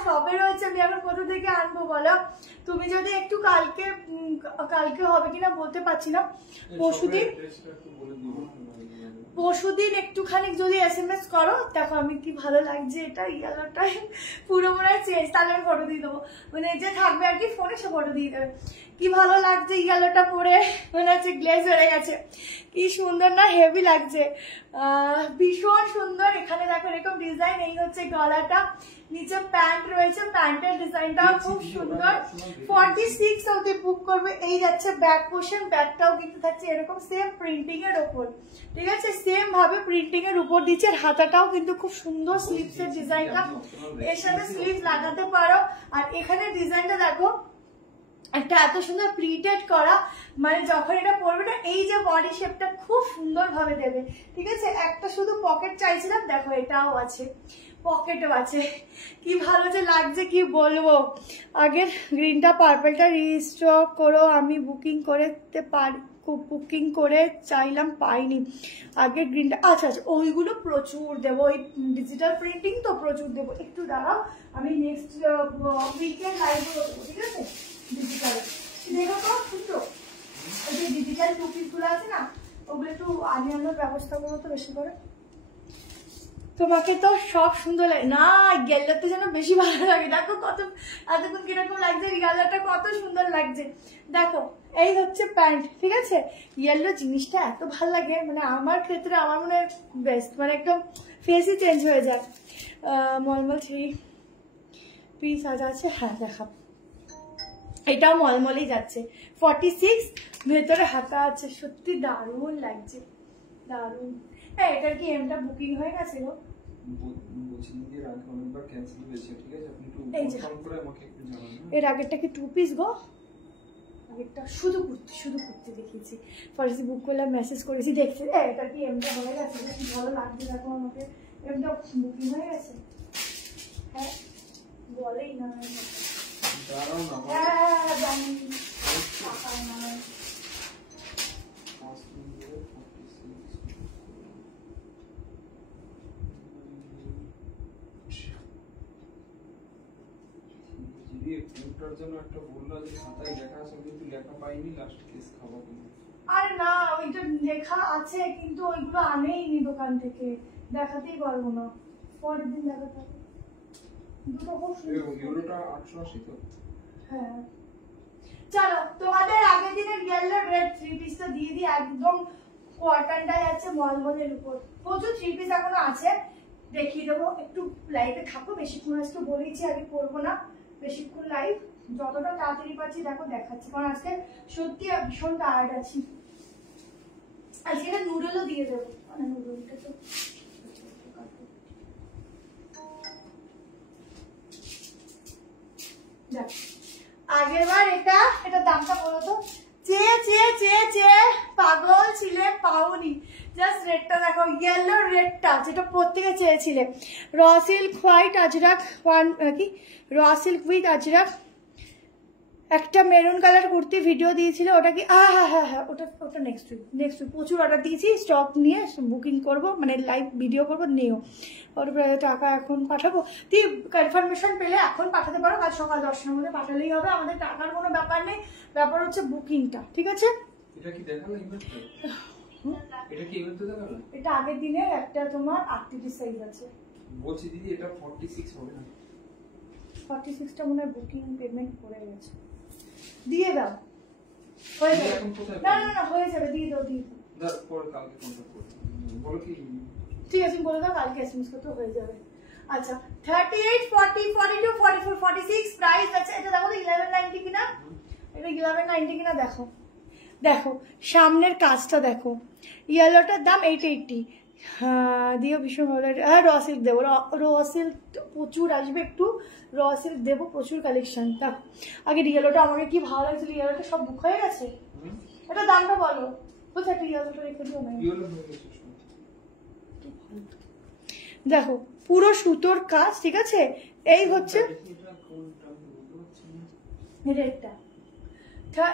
সবে রয়েছে আমি এখন কোথা থেকে আনবো বলো তুমি যদি একটু কালকে হবে কিনা বলতে পারছি না পরশুদিন একটুখানি যদি SMS করো দেখো আমি কি ভালো লাগছে এটা ইয়েলোটা পুরো মনে হয় চেঞ্জ তাহলে আমি ফটো দিয়ে দেবো মানে যে থাকবে আর কি ফোনে সে ফটো দিয়ে দেবে কি ভালো লাগছে ইয়েলোটা পরে মনে হচ্ছে গ্লেজ হয়ে গেছে কি সুন্দর না হেভি লাগছে ভীষণ সুন্দর এখানে দেখো এরকম ডিজাইন এই হচ্ছে গলাটা নিচে প্যান্ট রয়েছে প্যান্টের ডিজাইনটাও খুব সুন্দর 46 অবধি বুক করবে এই যাচ্ছে ব্যাক পোর্শন ব্যাকটাও কিন্তু থাকছে এরকম সেম প্রিন্টিং এর উপর ঠিক আছে সেম ভাবে প্রিন্টিং এর উপর দিচ্ছে আর হাতাটাও কিন্তু খুব সুন্দর স্লিভস এর ডিজাইনটা এর সাথে স্লিভ লাগাতে পারো আর এখানে ডিজাইনটা দেখো একটা এত সুন্দর প্রিন্টেড করা মানে যখন এটা পরবে না এই যে বডি শেপটা খুব সুন্দর ভাবে দেবে ঠিক আছে একটা শুধু পকেট চাইছিলাম দেখো এটাও আছে পকেটও আছে কি ভালো যে লাগছে কি বলবো আগের গ্রিনটা পার্পলটা রিস্টক করো আমি বুকিং করতে পারি বুকিং করে চাইলাম পাইনি আগে গ্রিনটা আচ্ছা ওইগুলো প্রচুর দেবো ওই ডিজিটাল প্রিন্টিং তো প্রচুর দেবো একটু দাঁড়াও আমি নেক্সট উইকেন্ড লাইভ করবো ঠিক আছে ডিজিটাল দেখো তো শুনছো ওই যে ডিজিটাল 2 পিস গুলো আছে না ওগুলো একটু আনানোর ব্যবস্থা করবো তো বেশি করে তোমাকে তো সব সুন্দর লাগে না, গেল্লাতে যেন বেশি ভালো লাগে। দেখো কত এতক্ষণ কিরকম লাগছে, গেল্লাটা কত সুন্দর লাগছে। দেখো এই হচ্ছে প্যান্ট, ঠিক আছে। ইয়েলো জিনিসটা এত ভালো লাগে, মানে আমার ক্ষেত্রে আমার মনে হয় বেস্ট, মানে একদম ফেসই চেঞ্জ হয়ে যায়। মলমল 3 পিস আজ আছে, হ্যাঁ দেখা, এটাও মলমলেই যাচ্ছে 46, ভেতরে হাতা আছে, সত্যি দারুণ লাগছে, দারুণ। হ্যাঁ এটার কি এমটা বুকিং হয়ে গেছে গো? বলছি দিদি এর আগে অনেকবার ক্যান্সেল হয়েছে, ঠিক আছে আপনি একটু এই যে। কনফার্ম করে আমাকে একটু জানান। এর আগেরটা কি 2 পিস গো? আগেরটা শুধু কুর্তি দেখিয়েছি, ফার্স্ট বুক করলাম, মেসেজ করেছি, দেখছি এটা কি এমটা হয়ে গেছে, কি ভালো লাগছে দেখো আমাকে, এমটা বুকিং হয়ে গেছে। হ্যাঁ বলেই না, দাঁড়াও না, হ্যাঁ জানি টাকা না। জন্য একটা বললো যে খাতায় লেখা আছে, কিন্তু লেখা পাইনি, লাস্ট কেস খাবো কিন্তু। আরে না ওইটা লেখা আছে কিন্তু ওইগুলো আনেইনি দোকান থেকে, দেখাতেই পারবো না, পরের দিন দেখাতে হবে। দুটো খুব সুন্দর, ইউরোটা 880 তো। হ্যাঁ চলো তোমাদের আগের দিনের ইয়েলো রেড 3 পিসটা দিয়ে দিই, একদম কোয়ার্টারটা যাচ্ছে মলমলের উপর, প্রচুর 3 পিস এখনো আছে, দেখিয়ে দেবো। একটু লাইভে থাকো, বেশিক্ষণ আজকে বলেছি আমি করবো না বেশিক্ষণ লাইভ, যতটা তাড়াতাড়ি পাচ্ছি দেখো দেখাচ্ছি, কারণ আজকে সত্যি ভীষণ টায়ার্ড আছি। আজকে একটা নুডলও দিয়ে দেবো, মানে নুডলটা তো আগের বার এটা দামটা বলো তো, চেয়ে চেয়ে চেয়ে চেয়ে পাগল ছিলে, পাওনি। জাস্ট রেডটা দেখো, ইয়েলো রেডটা যেটা প্রত্যেকে চেয়েছিলে, র সিল্ক হোয়াইট আজরাক কি র সিল্ক উইথ আজরাক, একটা মেরুন কালার কুর্তি ভিডিও দিয়েছিল, ওটা কি হ্যাঁ হ্যাঁ হ্যাঁ হ্যাঁ ওটা নেক্সট উইক প্রচুর অর্ডার দিয়েছি, স্টক নিয়ে বুকিং করব, মানে লাইভ ভিডিও করবো, নিও। ওর টাকা এখন পাঠাবো, তুই কনফার্মেশন পেলে এখন পাঠাতে পারো, কাল সকাল 10টার মধ্যে পাঠালেই হবে, আমাদের টাকার কোনো ব্যাপার নেই, ব্যাপার হচ্ছে বুকিংটা, ঠিক আছে। এটা কি দেখালো ইভেন্টে? এটা কি ইভেন্টে দেখালো? এটা আগের দিনে একটা তোমার 8 সাইজ আছে। বলছি দিদি এটা 46 হবে না? 46টা মনে হয় বুকিং পেমেন্ট করে গেছে, দিয়ে দাও, হয়ে যাবে। না না না হয়ে যাবে, দিয়ে দাও, দিয়ে দাও, পরে কালকে কন্টাক্ট করব, বলো কি ঠিক আছে, বলে দাও, কালকে এসএমএস করতে হয়ে যাবে। আচ্ছা 38 40 42 44 46 প্রাইস আছে, এটা দেখো 1190 কিনা, এটা 1190 কিনা দেখো, দেখো সামনের কাজটা দেখো, ইয়েলোটার দাম 880, হ্যাঁ দিও ভীষণ ভালো, হ্যাঁ র সিল্ক দেবো, র সিল্ক প্রচুর আসবে, একটু র সিল্ক দেবো, প্রচুর কালেকশন। দেখো আগে ইয়েলোটা আমাকে কি ভালো লাগছিল, ইয়েলোটা সব বুক হয়ে গেছে, এটা দামটা বলো কোথায়, একটা ইয়েলোটা রেখে দিও না। দেখো পুরো সুতোর কাজ, ঠিক আছে, এই হচ্ছে রেডটা,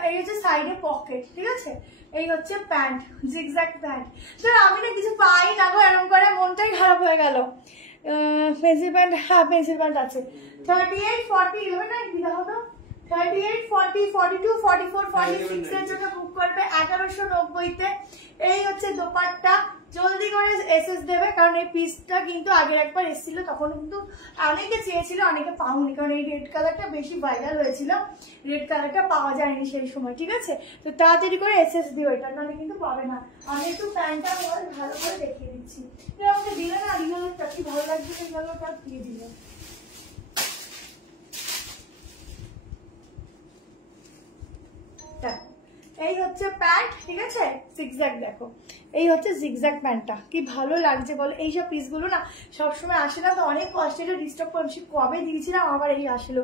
এই হচ্ছে সাইডে পকেট, ঠিক আছে, এই হচ্ছে প্যান্ট, জিগজ্যাগ প্যান্ট। তো আমি না কিছু পাই না গো, এরকম করে মনটাই খারাপ হয়ে গেল। পেন্সিল প্যান্ট, হ্যাঁ পেন্সিল প্যান্ট আছে, 38 40 1190 দেখো তো, 38 40 42 44 46 এর জন্য বুক করবে 1190-তে। এই হচ্ছে দোপাট্টা, জলদি করে এসএস দেবে, কারণ এই পিসটা কিন্তু আগের একবার এসেছিল, তখন কিন্তু অনেকে চেয়েছিল, অনেকে পাওনি, কারণ এই রেড কালারটা বেশি ভাইরাল হয়েছিল, রেড কালারটা পাওয়া যায়নি সেই সময়, ঠিক আছে। তো তাড়াতাড়ি করে এসএস দিও, এটা নাহলে কিন্তু পাবে না। আমি একটু প্যান্টটা ভালো করে দেখিয়ে দিচ্ছি, আমাকে দিলে না, রিয়েলটা কি ভালো লাগছে, রিয়েলটা দিয়ে দিলে। এই হচ্ছে প্যান্ট, ঠিক আছে, জিগজ্যাগ দেখো, এই হচ্ছে জিগজ্যাগ প্যান্টটা, কি ভালো লাগছে বলো। এইসব পিসগুলো না সবসময় আসে না, তো অনেক কষ্টে এটা রিস্টক করছি, কবে দিয়েছিলাম আবার এই আসলো,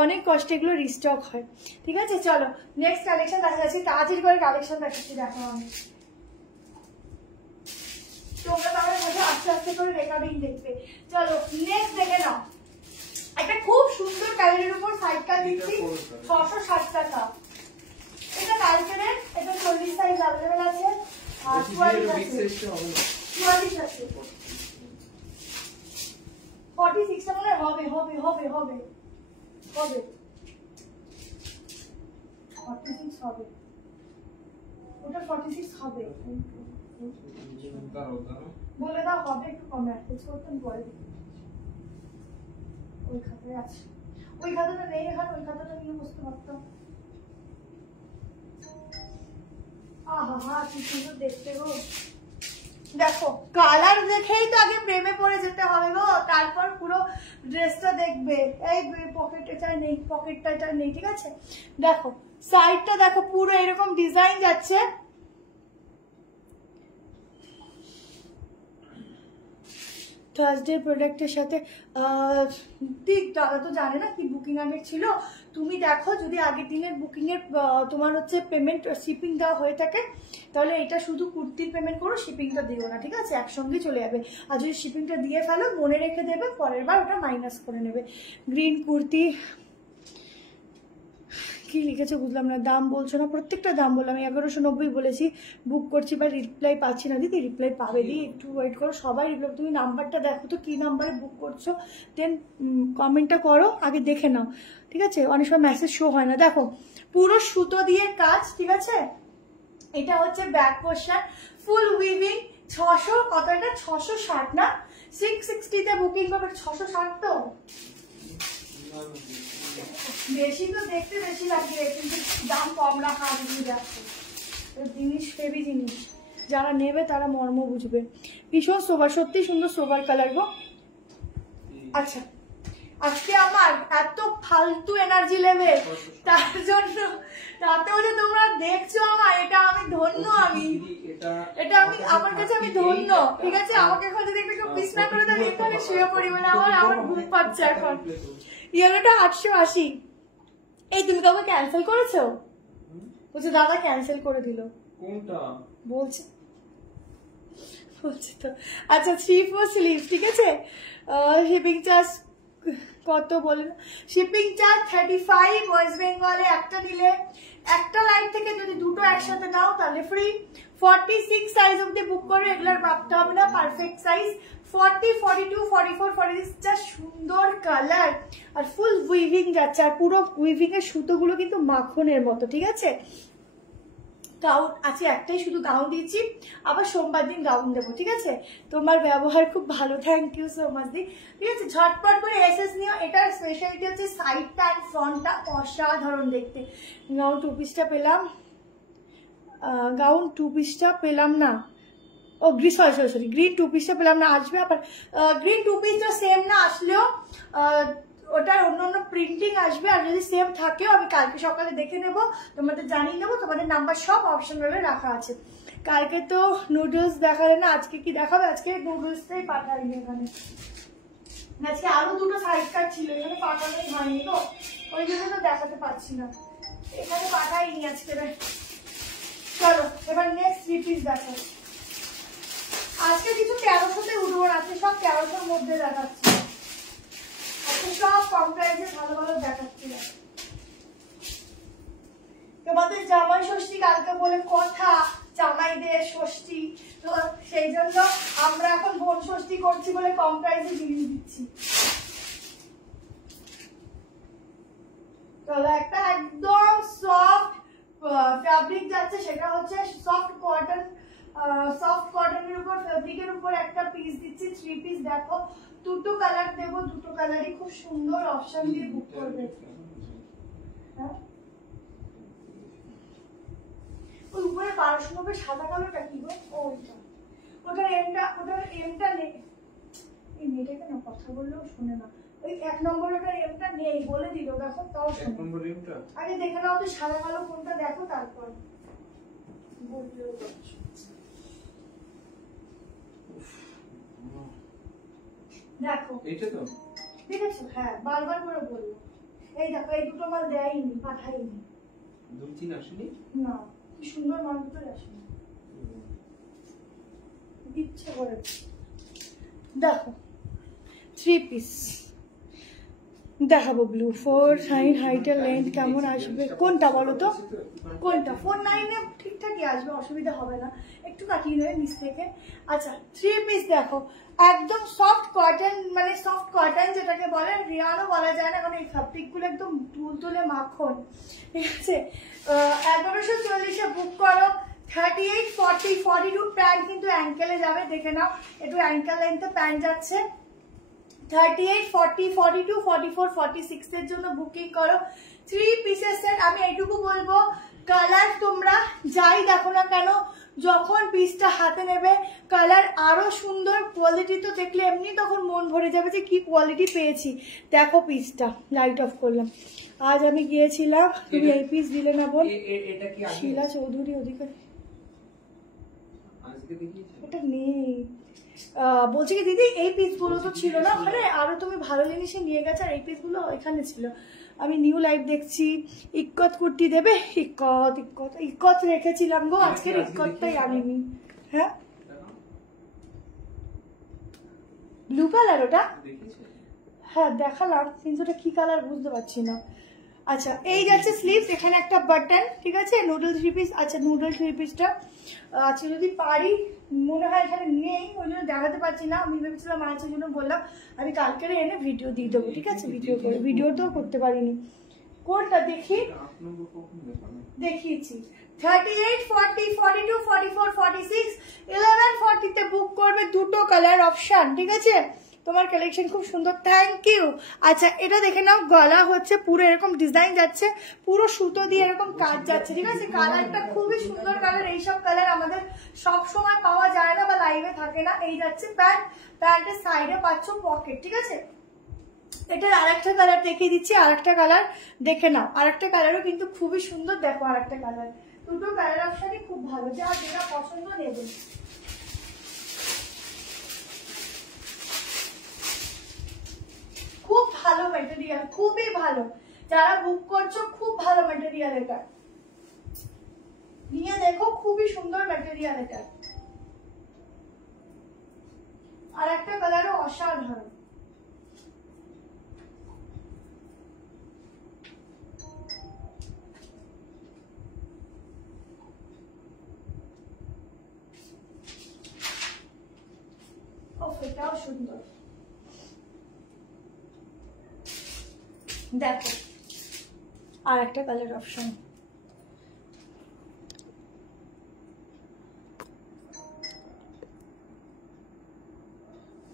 অনেক কষ্টে এগুলো রিস্টক হয়, ঠিক আছে। চলো নেক্সট কালেকশন দেখা যাচ্ছে, তাড়াতাড়ি করে কালেকশন দেখাচ্ছি, দেখো আমি তোমরা তাহলে মধ্যে আস্তে আস্তে করে রেকর্ডিং দেখবে। চলো নেক্সট দেখে নাও, একটা খুব সুন্দর কালারের উপর সাইড কাট দিচ্ছি, 660 টাকা। এটা কালকের, এটা 40 সাইজ अवेलेबल আছে, আর 44 আছে, 44 আছে, 46টা মনে হবে হবে হবে হবে হবে 46 হবে, ওটা 46 হবে, বলে দাও হবে একটু কমে অ্যাডজাস্ট করতেন পরে ওই খাতায় আছে ওই খাতাটা নেই এখন ওই খাতাটা নিয়ে বসতে পারতাম আহা কি সুন্দর দেখতে গো দেখো কালার দেখেই তো আগে প্রেমে পড়ে যেতে হবে গো তারপর পুরো ড্রেসটা দেখবে এই পকেটটা নেই পকেটটা নেই ঠিক আছে দেখো সাইডটা দেখো পুরো এরকম ডিজাইন যাচ্ছে থার্সডে প্রোডাক্টের সাথে ঠিক দাদা তো জানে না কি বুকিং আগের ছিল তুমি দেখো যদি আগের দিনের বুকিংয়ের তোমার হচ্ছে পেমেন্ট শিপিং দেওয়া হয়ে থাকে তাহলে এটা শুধু কুর্তির পেমেন্ট করো শিপিংটা দিও না ঠিক আছে একসঙ্গে চলে যাবে আর যদি শিপিংটা দিয়ে ফেলো মনে রেখে দেবে পরের বার ওটা মাইনাস করে নেবে গ্রিন কুর্তি কি লিখেছে বুঝলাম না দাম বলছো না প্রত্যেকটা দাম বললাম 1190 বলেছি বুক করছি বা রিপ্লাই পাচ্ছি না দিদি রিপ্লাই পাবে দি একটু ওয়েট করো সবাই রিপ্লাই তুমি নাম্বারটা দেখো তো কি নাম্বারে বুক করছো দেন কমেন্টটা করো আগে দেখে নাও ঠিক আছে অনেক সময় মেসেজ শো হয় না দেখো পুরো সুতো দিয়ে কাজ ঠিক আছে এটা হচ্ছে ব্যাক পোর্শন ফুল উইভিং 600 কত এটা 660 না 660 তে বুকিং করবে 660 তো বেশি তো দেখতে বেশি লাগবে কিন্তু দাম কম রাখা যাচ্ছে জিনিস হেভি জিনিস যারা নেবে তারা মর্ম বুঝবে ভীষণ সোবার সত্যি সুন্দর সোবার কালার গো আচ্ছা আজকে আমার এত ফালতু এনার্জি লেভেল তার জন্য তাতেও যে তোমরা দেখছো আমার এটা আমি ধন্য আমি এটা আমি আমার কাছে আমি ধন্য ঠিক আছে আমাকে এখন যদি একটু বিছনা করে দেবে এখানে শুয়ে পড়ি মানে আমার ঘুম পাচ্ছে এখন ইয়েলোটা 880 এই তুমি কাউকে ক্যান্সেল করেছো বলছে দাদা ক্যান্সেল করে দিল কোনটা বলছে তো আচ্ছা 3/4 স্লিভ ঠিক আছে শিপিং চার্জ কত বলেন শিপিং চার্জ 35 ওয়েস্ট বেঙ্গলে একটা নিলে একটা লাইন থেকে যদি দুটো একসাথে নাও তাহলে ফ্রি 46 সাইজ অবধি বুক করে এগুলার ভাবতে হবে না পারফেক্ট সাইজ 40 42 44 46 যা সুন্দর কালার আর ফুল উইভিং যাচ্ছে আর পুরো উইভিং এর সুতোগুলো কিন্তু মাখনের মতো ঠিক আছে গাউন আছে একটাই শুধু গাউন দিচ্ছি আবার সোমবার দিন গাউন দেবো ঠিক আছে তোমার ব্যবহার খুব ভালো থ্যাংক ইউ সো মাচ দি ঠিক আছে ঝটপট করে এসএস নিও এটার স্পেশালিটি হচ্ছে সাইডটা আর ফ্রন্টটা অসাধারণ দেখতে গাউন 2 পিসটা পেলাম গাউন 2 পিসটা পেলাম না ও সরি গ্রিন 2 পিসটা পেলাম না আসবে আবার গ্রিন 2 পিসটা সেম না আসলেও ওটার অন্য প্রিন্টিং আসবে আর যদি সেম থাকেও আমি কালকে সকালে দেখে নেব তোমাদের জানিয়ে নেবো তোমাদের নাম্বার সব অপশনালে রাখা আছে কালকে তো নুডলস দেখালে না আজকে কি দেখাবে আজকে নুডলসটাই পাঠাইনি এখানে আজকে আরো দুটো সাইড কাট ছিল এখানে পাঠানোই হয়নি তো ওই জন্য তো দেখাতে পারছি না এখানে পাঠাইনি আজকে চলো এবার নেক্সট 3 পিস দেখো আজকে কিছু 1300-তে উঠবো আজকে সব 1300-র মধ্যে দেখাচ্ছি সব কম প্রাইসে ভালো ভালো দেখাচ্ছি তোমাদের জামাই ষষ্ঠী কালকে বলে কথা জামাইদের ষষ্ঠী তো সেই জন্য আমরা এখন বোন ষষ্ঠী করছি বলে কম প্রাইসে জিনিস দিচ্ছি তাহলে একটা একদম সফট ফ্যাব্রিক যাচ্ছে সেটা হচ্ছে সফট কটনের উপর ফ্যাব্রিকের উপর একটা পিস দিচ্ছি 3 পিস দেখো দুটো কালার দেবো দুটো কালারই খুব সুন্দর অপশন দিয়ে বুক করবে ওই উপরে 1290 সাদা কালোটা কি গো ওইটা ওটার এমটা নেই এই মেয়েটাকে না কথা বললেও শুনে না ওই 1 নম্বরের এমটা নেই বলে দিল দেখো তাও 1 নম্বর এমটা আগে দেখে নাও তো সাদা কালো কোনটা দেখো তারপর বললেও দেখো এইটা তো দেখেছো হ্যাঁ বারবার করে বললো এই দেখো এই দুটো মাল দেয়নি পাঠাইনি 2-3 আসেনি না কি সুন্দর মাল দুটো আসেনি ইচ্ছে করে দেখো 3 পিস দেখাবো ব্লু 4 সাইন হাইটের লেন্থ কেমন আসবে কোনটা বলো তো কোনটা 49 এ ঠিকঠাকই আসবে অসুবিধা হবে না একটু কাটিয়ে নেবে নিচ থেকে আচ্ছা 3 পিস দেখো একদম সফট কটন মানে সফট কটন যেটাকে বলে রিয়ানও বলা যায় না কারণ এই ফ্যাব্রিক গুলো একদম তুলতুলে মাখন ঠিক আছে 1140 এ বুক করো 38, 40, 42 প্যান্ট কিন্তু অ্যাঙ্কেলে যাবে, দেখে নাও একটু অ্যাঙ্কেল লেন্থে প্যান্ট যাচ্ছে। 38, 40, 42, 44, 46 এর জন্য বুকিং করো। 3 পিসের সেট। আমি এইটুকু বলবো, কালার তোমরা যাই দেখো না কেন, যখন পিসটা হাতে নেবে কালার আরো সুন্দর, কোয়ালিটি তো দেখলে এমনি তখন মন ভরে যাবে যে কি কোয়ালিটি পেয়েছি। দেখো পিসটা, লাইট অফ করলাম। আজ আমি গিয়েছিলাম, তুমি এই পিস দিলে না বল, এটা কি শিলা চৌধুরী অধিকারী, আজকে দেখিয়েছি ওটা নেই। বলছি কি দিদি, এই পিসগুলো তো ছিল না ওখানে, আরো তুমি ভালো জিনিসই নিয়ে গেছে, আর এই পিসগুলো এখানে ছিল। আমি নিউ লাইফ দেখছি। ইক্কত কুর্তি দেবে? ইক্কত ইক্কত ইক্কত রেখেছিলাম গো, আজকের ইক্কতটাই আনিনি। হ্যাঁ ব্লু কালার ওটা, হ্যাঁ দেখালাম, কিন্তু ওটা কি কালার বুঝতে পারছি না। আচ্ছা এই যাচ্ছে স্লিভস, এখানে একটা বাটন, ঠিক আছে, নুডল 3 পিস। আচ্ছা নুডল 3 পিসটা আচ্ছা যদি পারি, মনে হয় এখানে নেই, ওই জন্য দেখাতে পারছি না। আমি ভেবেছিলাম আছে জন্য বললাম, আমি কালকে এনে ভিডিও দিয়ে দেবো, ঠিক আছে, ভিডিও করে, ভিডিও তো করতে পারিনি। কোনটা দেখি, দেখিয়েছি 38, 40, 42, 44, 46, 11, 40 তে বুক করবে। দুটো কালার অপশন, ঠিক আছে। তোমার কালেকশন খুব সুন্দর, থ্যাংক ইউ। আচ্ছা এটা দেখে নাও, গলা হচ্ছে পুরো এরকম ডিজাইন যাচ্ছে, পুরো সুতো দিয়ে এরকম কাজ যাচ্ছে, ঠিক আছে। কালারটা খুবই সুন্দর কালার, এইসব কালার আমাদের সব সময় পাওয়া যায় না বা লাইভে থাকে না। এই যাচ্ছে প্যান্ট, প্যান্টের সাইডে পাচ্ছ পকেট, ঠিক আছে। এটার আরেকটা কালার দেখিয়ে দিচ্ছি, আরেকটা কালার দেখে নাও, আরেকটা কালারও কিন্তু খুবই সুন্দর। দেখো আরেকটা কালার, দুটো কালার অপশনই খুব ভালো, যা যেটা পছন্দ নেবে। খুব ভালো ম্যাটেরিয়াল, খুবই ভালো, যারা বুক করছো খুব ভালো ম্যাটেরিয়াল, এটা নিয়ে দেখো, খুবই সুন্দর ম্যাটেরিয়াল এটা। আর একটা কালারও অসাধারণ। এটাও সুন্দর, দেখো আর একটা কালার অপশন।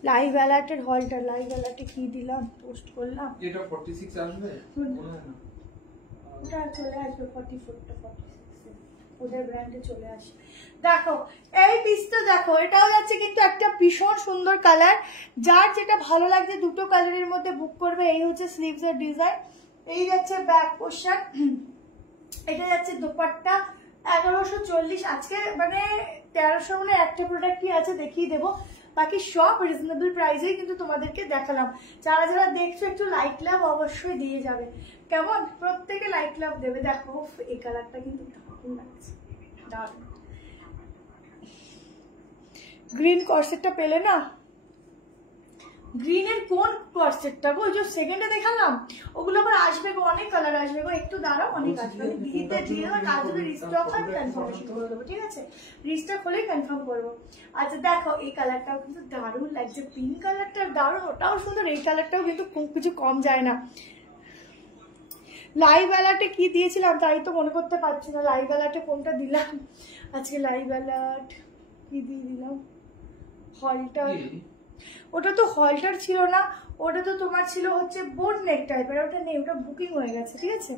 লাইভ অ্যালার্টের হলটার, লাইভ অ্যালার্টে কি দিলাম, পোস্ট করলাম, এটা 46 আসবে মনে হয় না, ওটা চলে আসবে 44টা 46 ওদের ব্র্যান্ডে চলে আসে। দেখো এই পিসটা দেখো, এটাও যাচ্ছে কিন্তু একটা ভীষণ সুন্দর কালার, যার যেটা ভালো লাগছে দুটো কালারের মধ্যে বুক করবে। এই হচ্ছে স্লিভস এর ডিজাইন, এই যাচ্ছে ব্যাক পোর্শন, এটা যাচ্ছে দোপাট্টা। 1140, আজকে মানে 1300 মানে একটা প্রোডাক্টই আছে, দেখিয়ে দেবো, বাকি সব রিজনেবল প্রাইসেই কিন্তু তোমাদেরকে দেখালাম। যারা যারা দেখছো একটু লাইক লাভ অবশ্যই দিয়ে যাবে, কেমন, প্রত্যেকে লাইক লাভ দেবে। দেখো এই কালারটা কিন্তু দারুণ লাগছে, দারুণ। গ্রিন কর্সেটটা পেলে না, গ্রিনের কোন কর্সেটটা গো, ওই যে সেকেন্ডে দেখালাম, ওগুলো আবার আসবে গো, অনেক কালার আসবে গো, একটু দাঁড়াও, অনেক আসবে। ভিতে দিয়ে দেবো, কাজ যদি রিস্টক হয় কনফার্মেশন করে দেবো, ঠিক আছে, রিস্টক হলেই কনফার্ম করবো। আচ্ছা দেখো এই কালারটাও কিন্তু দারুণ লাগছে, পিঙ্ক কালারটা দারুণ, ওটাও সুন্দর, এই কালারটাও কিন্তু কিছু কম যায় না। লাইভ অ্যালার্টে কি দিয়েছিলাম তাই তো মনে করতে পারছি না, লাইভ অ্যালার্টে কোনটা দিলাম আজকে, লাইভ অ্যালার্ট কি দিয়ে দিলাম, হলটার, ওটা তো হলটার ছিল না, ওটা তো তোমার ছিল হচ্ছে বোট নেক টাইপের, ওটা নেই, ওটা বুকিং হয়ে গেছে, ঠিক আছে।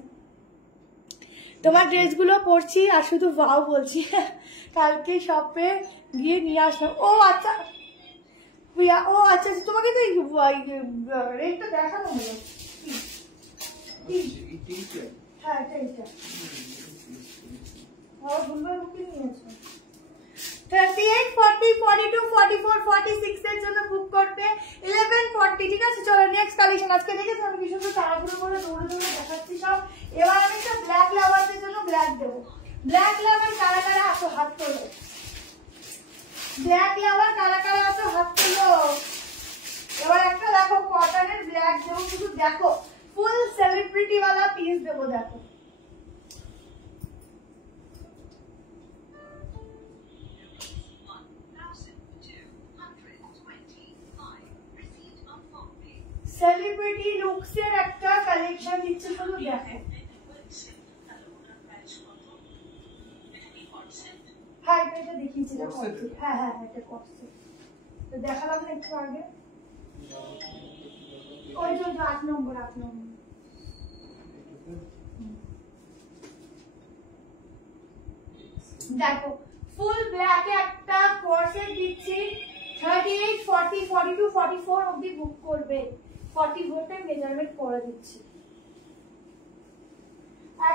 তোমার ড্রেসগুলো পরছি আর শুধু ভাও বলছি, কালকে শপে গিয়ে নিয়ে আসলাম। ও আচ্ছা, ও আচ্ছা, তোমাকে তো রেটটা দেখানো হলো, হ্যাঁ এটা ভুলবার বুকিং নিয়েছো। 38, 40, 42, 44, 46 এর জন্য বুক করতে 11, 40, ঠিক আছে। চলো নেক্সট কালেকশন। আজকে দেখেছো আমি কি সুন্দর তাড়াহুড়ো করে দৌড়ে দৌড়ে দেখাচ্ছি সব। এবার আমি একটা ব্ল্যাক লাভারদের জন্য ব্ল্যাক দেবো। ব্ল্যাক লাভার কারা কারা আসো হাত তোলো, ব্ল্যাক লাভার কারা কারা আসো হাত তোলো। এবার একটা দেখো কটনের ব্ল্যাক দেবো, শুধু দেখো ফুল সেলিব্রিটি वाला পিস দেবো, দেখো সেলিব্রিটি লুকসের একটা কালেকশন দিচ্ছে, শুধু দেখো। যেটা দেখিয়েছি এটা কট সেট। হ্যাঁ হ্যাঁ এটা কট সেট। তো দেখালাম না একটু আগে, ওই যে 8 নম্বর। দেখো ফুল ব্ল্যাকে একটা কোর্সেট দিচ্ছি, 38, 40, 42, 44 অবধি বুক করবে। 44 তে মেজারমেন্ট করে দিচ্ছি,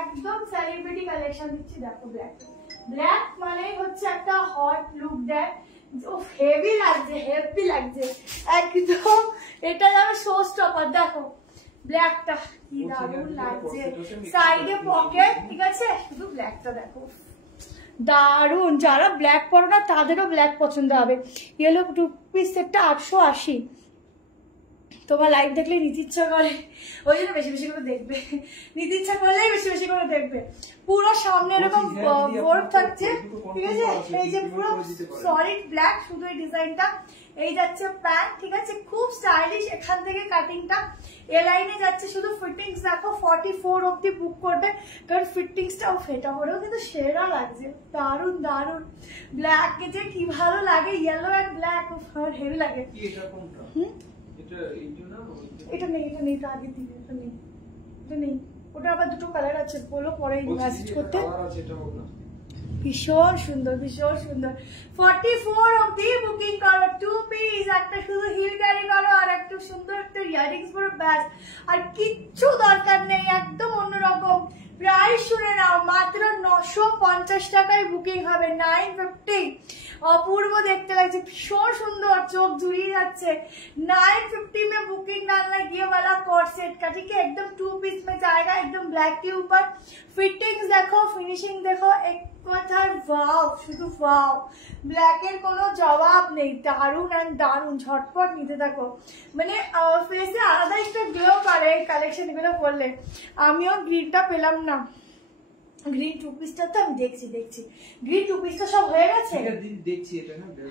একদম সেলিব্রিটি কালেকশন দিচ্ছি। দেখো ব্ল্যাক মানে হচ্ছে একটা হট লুক দেয়, হেভি লাগছে একদম। এটা যেন শো স্টপার। দেখো ব্ল্যাকটা কি দারুণ লাগছে, সাইডে পকেট, ঠিক আছে, শুধু ব্ল্যাকটা দেখো দারুণ। যারা ব্ল্যাক পরো না তাদেরও ব্ল্যাক পছন্দ হবে। ইয়েলো 2 পিস সেটটা 880। তোমার লাইভ দেখলে নিতে ইচ্ছা করে, ওই জন্য বেশি বেশি করে দেখবে, নিতে ইচ্ছা করলেই বেশি বেশি করে দেখবে। পুরো সামনে এরকম বোর্ড থাকছে, ঠিক আছে, এই যে পুরো সলিড ব্ল্যাক, শুধু এই ডিজাইনটা, এই যাচ্ছে প্যান্ট, ঠিক আছে, খুব স্টাইলিশ। এখান থেকে কাটিংটা এ লাইনে যাচ্ছে, শুধু ফিটিংস দেখো 44 অব্দি বুক করবে, কারণ ফিটিংসটাও ফেটা পরেও কিন্তু সেরা লাগছে, দারুণ দারুণ। ব্ল্যাক যে কি ভালো লাগে, ইয়েলো অ্যান্ড ব্ল্যাক হেভি লাগে। এটা নেই, এটা আগে দিন, এটা নেই, ওটা আবার দুটো কালার আছে, বলো পরে মেসেজ করতে। ভীষণ সুন্দর 44 অবধি বুকিং করো, 2 পিস, একটা শুধু হিল ক্যারি করো আর একটা সুন্দর একটা ইয়ারিংস পরো, ব্যাস আর কিচ্ছু দরকার নেই, একদম অন্যরকম। প্রাইস শুনে নাও, মাত্র 950 টাকায় বুকিং হবে, 950। অপূর্ব দেখতে লাগছে, ভীষণ সুন্দর, চোখ জুড়িয়ে যাচ্ছে। 950 में बुकिंग डालना ये वाला कोट सेट का, ठीक है, एकदम 2 पीस में जाएगा, एकदम ब्लैक के ऊपर। फिटिंग्स देखो, फिनिशिंग देखो, एक কথার ওয়াও, শুধু ওয়াও। ব্ল্যাকের কোনো জবাব নেই, দারুণ অ্যান্ড দারুণ, ঝটপট নিতে থাকো। মানে ফেসে আলাদা একটা গ্লো করে এই কালেকশন গুলো করলে। আমিও গ্রিনটা পেলাম না, গ্রিন 2 পিসটা তো আমি দেখছি গ্রিন 2 পিসটা সব হয়ে গেছে,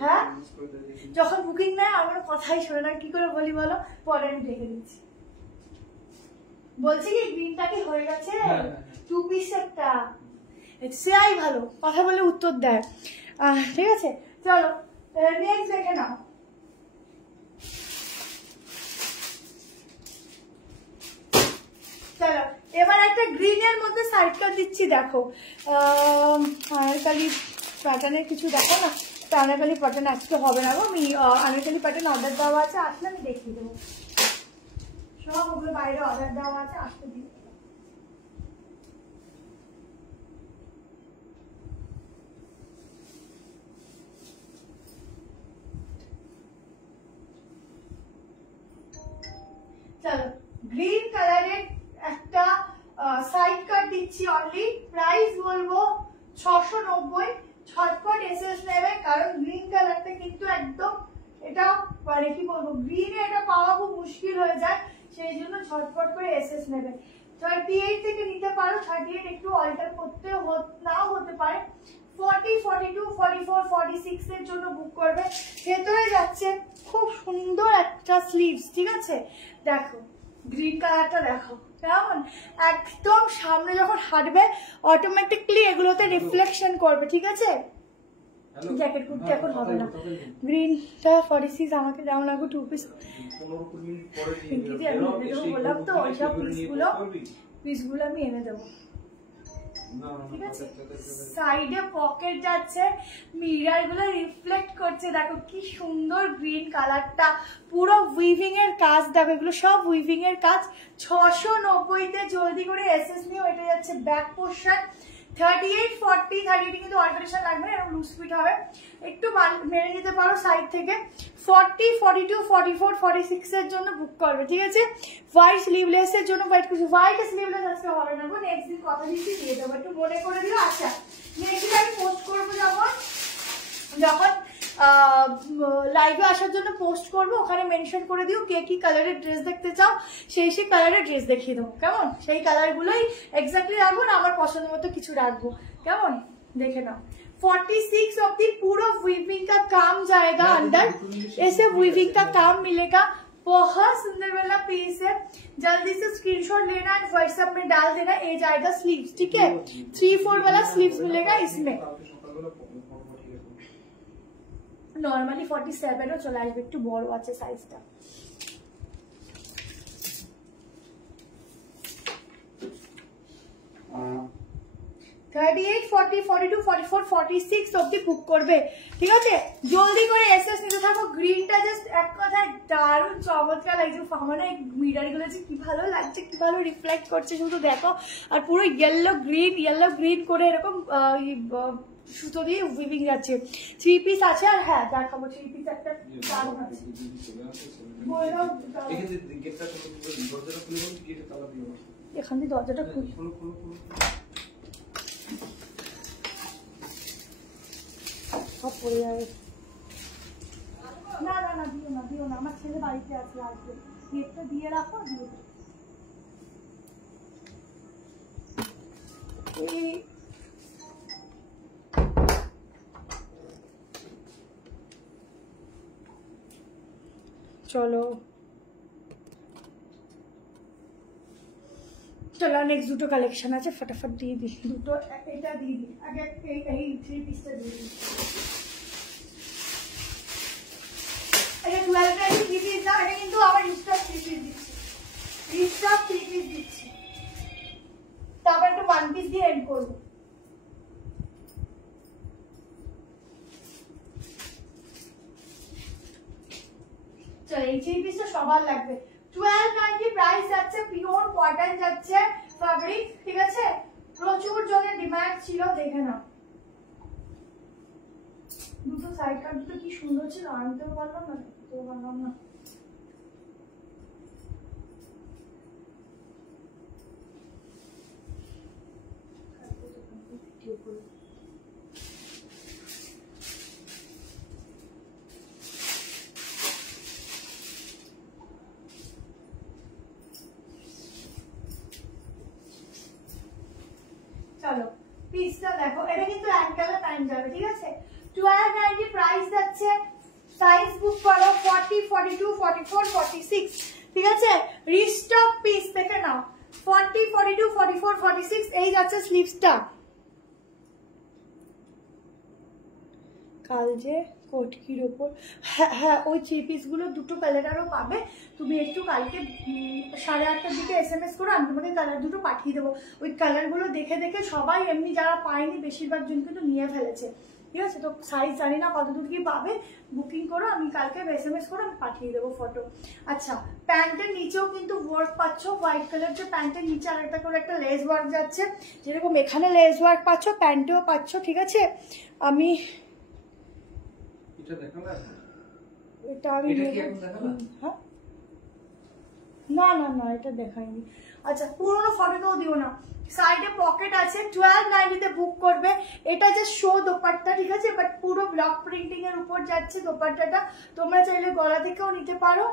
হ্যাঁ। যখন বুকিং নেয় আমার কথাই শোনে না, কি করে বলি বলো, পরে আমি দেখে দিচ্ছি। বলছি কি গ্রিনটা কি হয়ে গেছে 2 পিসেরটা, সেটাই ভালো, কথা বলে উত্তর দেয়, ঠিক আছে। চলো নেক্সট দেখে নাও। চলো এবার একটা গ্রিনের মধ্যে সাইডটা দিচ্ছি, দেখো আনারকলি প্যাটার্নের কিছু দেখো না, আনারকলি প্যাটার্ন আজকে হবে না গো, আমি আনারকলি প্যাটার্ন অর্ডার দেওয়া আছে, আসলে আমি দেখিয়ে দেবো, সব ওগুলো বাইরে অর্ডার দেওয়া আছে, আসতে দিই। চলো গ্রিন কালারের একটা সাইড কাট দিচ্ছি অনলি, প্রাইস বলবো 690। ছটপট এসএস নেবে, কারণ গ্রিন কালারটা কিন্তু একদম, এটা মানে কি বলবো, গ্রিনে এটা পাওয়া খুব মুশকিল হয়ে যায়, সেই জন্য ছটপট করে এসএস নেবে। 38 থেকে নিতে পারো, 38 একটু অল্টার করতে নাও হতে পারে। 40, 42, 44, 46 এর জন্য বুক করবে। ভেতরে যাচ্ছে খুব সুন্দর একটা স্লিভস, ঠিক আছে, দেখো গ্রিন কালারটা দেখো কেমন, একদম সামনে যখন হাঁটবে অটোমেটিকলি এগুলোতে রিফ্লেকশন করবে, ঠিক আছে। জ্যাকেট কুর্তি এখন হবে না, গ্রিনটা 46 আমাকে দাও না গো, 2 পিস দিদি আমি এনে দেবো বললাম তো, ওইসব পিসগুলো আমি এনে দেবো, ঠিক আছে। সাইডে পকেট যাচ্ছে, মিরর গুলো রিফ্লেক্ট করছে, দেখো কি সুন্দর গ্রিন কালারটা, পুরো উইভিং এর কাজ, দেখো এগুলো সব উইভিং এর কাজ। 690 তে জলদি করে এসএস নিও। এটা যাচ্ছে ব্যাক পোর্শন। 38, 40, 38 কিন্তু অল্টারেশন লাগবে, এরকম লুজ ফিট হবে, একটু মেরে নিতে পারো সাইড থেকে। 40, 42, 44, 46 এর জন্য বুক করবে, ঠিক আছে। হোয়াইট স্লিভলেস এর জন্য হোয়াইট কিছু, হোয়াইট স্লিভলেস আজকে হবে না গো, নেক্সট দিন কথা দিচ্ছি দিয়ে দেবো, একটু মনে করে দিও। আচ্ছা নেক্সট দিন আমি পোস্ট করবো, যখন লাইভে আসার জন্য পোস্ট করবো, ওখানে মেনশন করে দিও কে কি কালারের ড্রেস দেখতে চাও, সেই কালারের ড্রেস দেখিয়ে দেবো, কেমন। সেই কালারগুলোই এক্স্যাক্টলি রাখবো না, আমার পছন্দ মতো কিছু রাখবো, কেমন, দেখে নাও। 46 অব্দি পুরো वीविंग का काम जाएगा अंदर, ऐसे वीविंग का काम मिलेगा, बहुत सुंदर वाला पीस है। जल्दी से स्क्रीनशॉट लेना एंड व्हाट्सएप में डाल देना, ये जाएगा स्लीव्स, ठीक है। 3-4 वाला स्लीव्स मिलेगा इसमें, নর্মালি 47ও চলে আসবে, একটু বড় আছে সাইজটা। আহ 38, 40, 42, 44, 46 অব্দি বুক করবে, ঠিক আছে? জলদি করে এসএস নিতে থাকো। গ্রিনটা জাস্ট এক কথায় দারুণ চমৎকার লাগছে। আমার এই মিরার গুলো যে কি ভালো লাগছে, কি ভালো রিফ্লেক্ট করছে শুধু দেখো। আর পুরো ইয়েলো গ্রিন করে এরকম সুতো দিয়ে উইভিং যাচ্ছে। 3 পিস আছে। আর হ্যাঁ দেখাবো 3 পিস একটা দারুণ আছে। এখান থেকে দরজাটা খুলি। সব পড়ে যাবে। না না না দিও না, আমার ছেলে বাড়িতে আছে, আসবে। গেটটা দিয়ে রাখো, দিও। চলো নেক্সট দুটো কালেকশন আছে, ফটাফট দিয়ে দিই। দুটো এটা দিয়ে দিই আগে, এই 3 পিসটা দিয়ে দিই। এটা 12 3 পিস না, এটা কিন্তু আবার রিস্টক 3 পিস দিচ্ছি, রিস্টক 3 পিস দিচ্ছি। তারপর একটা 1 পিস দিয়ে এন্ড করবো। চলো এই 3 পিসটা সবার লাগবে। 1290 প্রাইস যাচ্ছে, পিওর কটন যাচ্ছে ফ্যাব্রিক, ঠিক আছে? প্রচুর জনের ডিমান্ড ছিল, দেখে নাও। দুটো সাইড কাট দুটো কি সুন্দর ছিল, আনতেও পারলাম না। চলো পিসটা দেখো, এটা কিন্তু অ্যাঙ্কেলে টাইম যাবে, ঠিক আছে? 1290 প্রাইস যাচ্ছে। সাইজ বুক করো 40, 42, 44, 46, ঠিক আছে? রিস্টক পিস দেখে নাও। 40, 42, 44, 46 এই যাচ্ছে স্লিভসটা। কাল যে কটকির ওপর, হ্যাঁ ওই 3 পিসগুলো দুটো কালারও পাবে। তুমি একটু কালকে 8:30টার দিকে SMS করো, আমি তোমাকে কালার দুটো পাঠিয়ে দেবো। ওই কালারগুলো দেখে সবাই এমনি যারা পায়নি বেশিরভাগ জন কিন্তু নিয়ে ফেলেছে, ঠিক আছে? তো সাইজ জানি না কত দূর কি পাবে, বুকিং করো, আমি কালকে SMS করো, আমি পাঠিয়ে দেবো ফটো। আচ্ছা প্যান্টের নিচেও কিন্তু ওয়ার্ক পাচ্ছ, হোয়াইট কালার যে প্যান্টের নিচে আর একটা করে একটা লেস ওয়ার্ক যাচ্ছে, যেরকম এখানে লেস ওয়ার্ক পাচ্ছ প্যান্টেও পাচ্ছ, ঠিক আছে? আমি এটা আমি হ্যাঁ না এটা দেখাইনি। আচ্ছা পুরোনো ফটোটাও দিও না। সাইডে পকেট আছে, 1290 তে বুক করবে। এটা যে শো দোপাট্টা, ঠিক আছে? বাট পুরো ব্লক প্রিন্টিং এর উপর যাচ্ছে দোপাট্টাটা। তোমরা চাইলে গলা থেকেও নিতে পারো,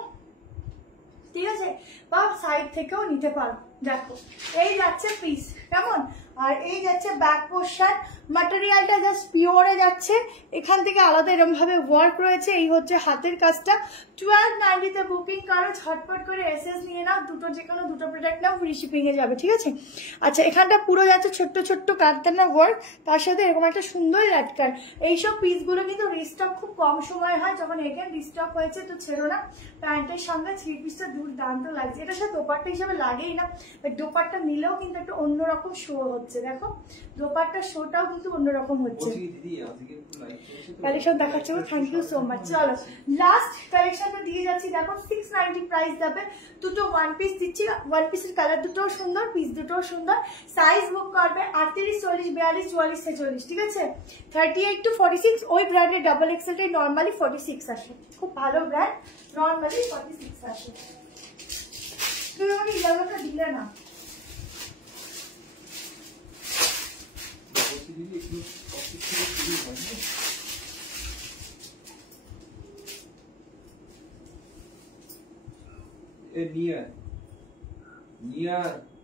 ঠিক আছে? বা সাইড থেকেও নিতে পারো। দেখো এই যাচ্ছে পিস, কেমন? আর এই যাচ্ছে ব্যাক পোর্শন। ম্যাটেরিয়ালটা জাস্ট পিওরে যাচ্ছে, এখান থেকে আলাদা এরকম ভাবে ওয়ার্ক রয়েছে। এই হচ্ছে হাতের কাজটা। 1290 তে বুকিং করো, ঝটপট করে এসএস নিয়ে নাও। দুটো যে কোনো দুটো প্রোডাক্ট নাও, ফ্রি শিপিং এ যাবে, ঠিক আছে? আচ্ছা এখানটা পুরো যাচ্ছে ছোট্ট ছোট্ট কারখানা ওয়ার্ক, তার সাথে এরকম একটা সুন্দর লাটকান। এইসব পিসগুলো কিন্তু রিস্টক খুব কম সময় হয়, যখন এখানে রিস্টক হয়েছে তো ছেড়ো না। প্যান্টের সঙ্গে 3 পিসটা দুর্দান্ত লাগছে। এটা সাথে দোপাট্টা হিসেবে লাগেই না, বাট দোপাট্টা নিলেও কিন্তু একটা অন্যরকম শো হচ্ছে। দেখো দোপাট্টার শোটাও কিন্তু অন্যরকম হচ্ছে। কালেকশন দেখাচ্ছে, থ্যাংক ইউ সো মাচ। চলো লাস্ট কালেকশনটা দিয়ে যাচ্ছি। দেখো 690 প্রাইস যাবে। দুটো 1 পিস দিচ্ছি, 1 পিসের কালার দুটোও সুন্দর, পিস দুটোও সুন্দর। সাইজ বুক করবে 38, 40, 42, 44, 46, ঠিক আছে? 38 to 46। ওই ব্র্যান্ডের ডাবল এক্সেলটাই নর্মালি 46 আসে, খুব ভালো ব্র্যান্ড, নর্মালি 46 আসে। তুমি আমাকে ইয়েলোটা দিলে না।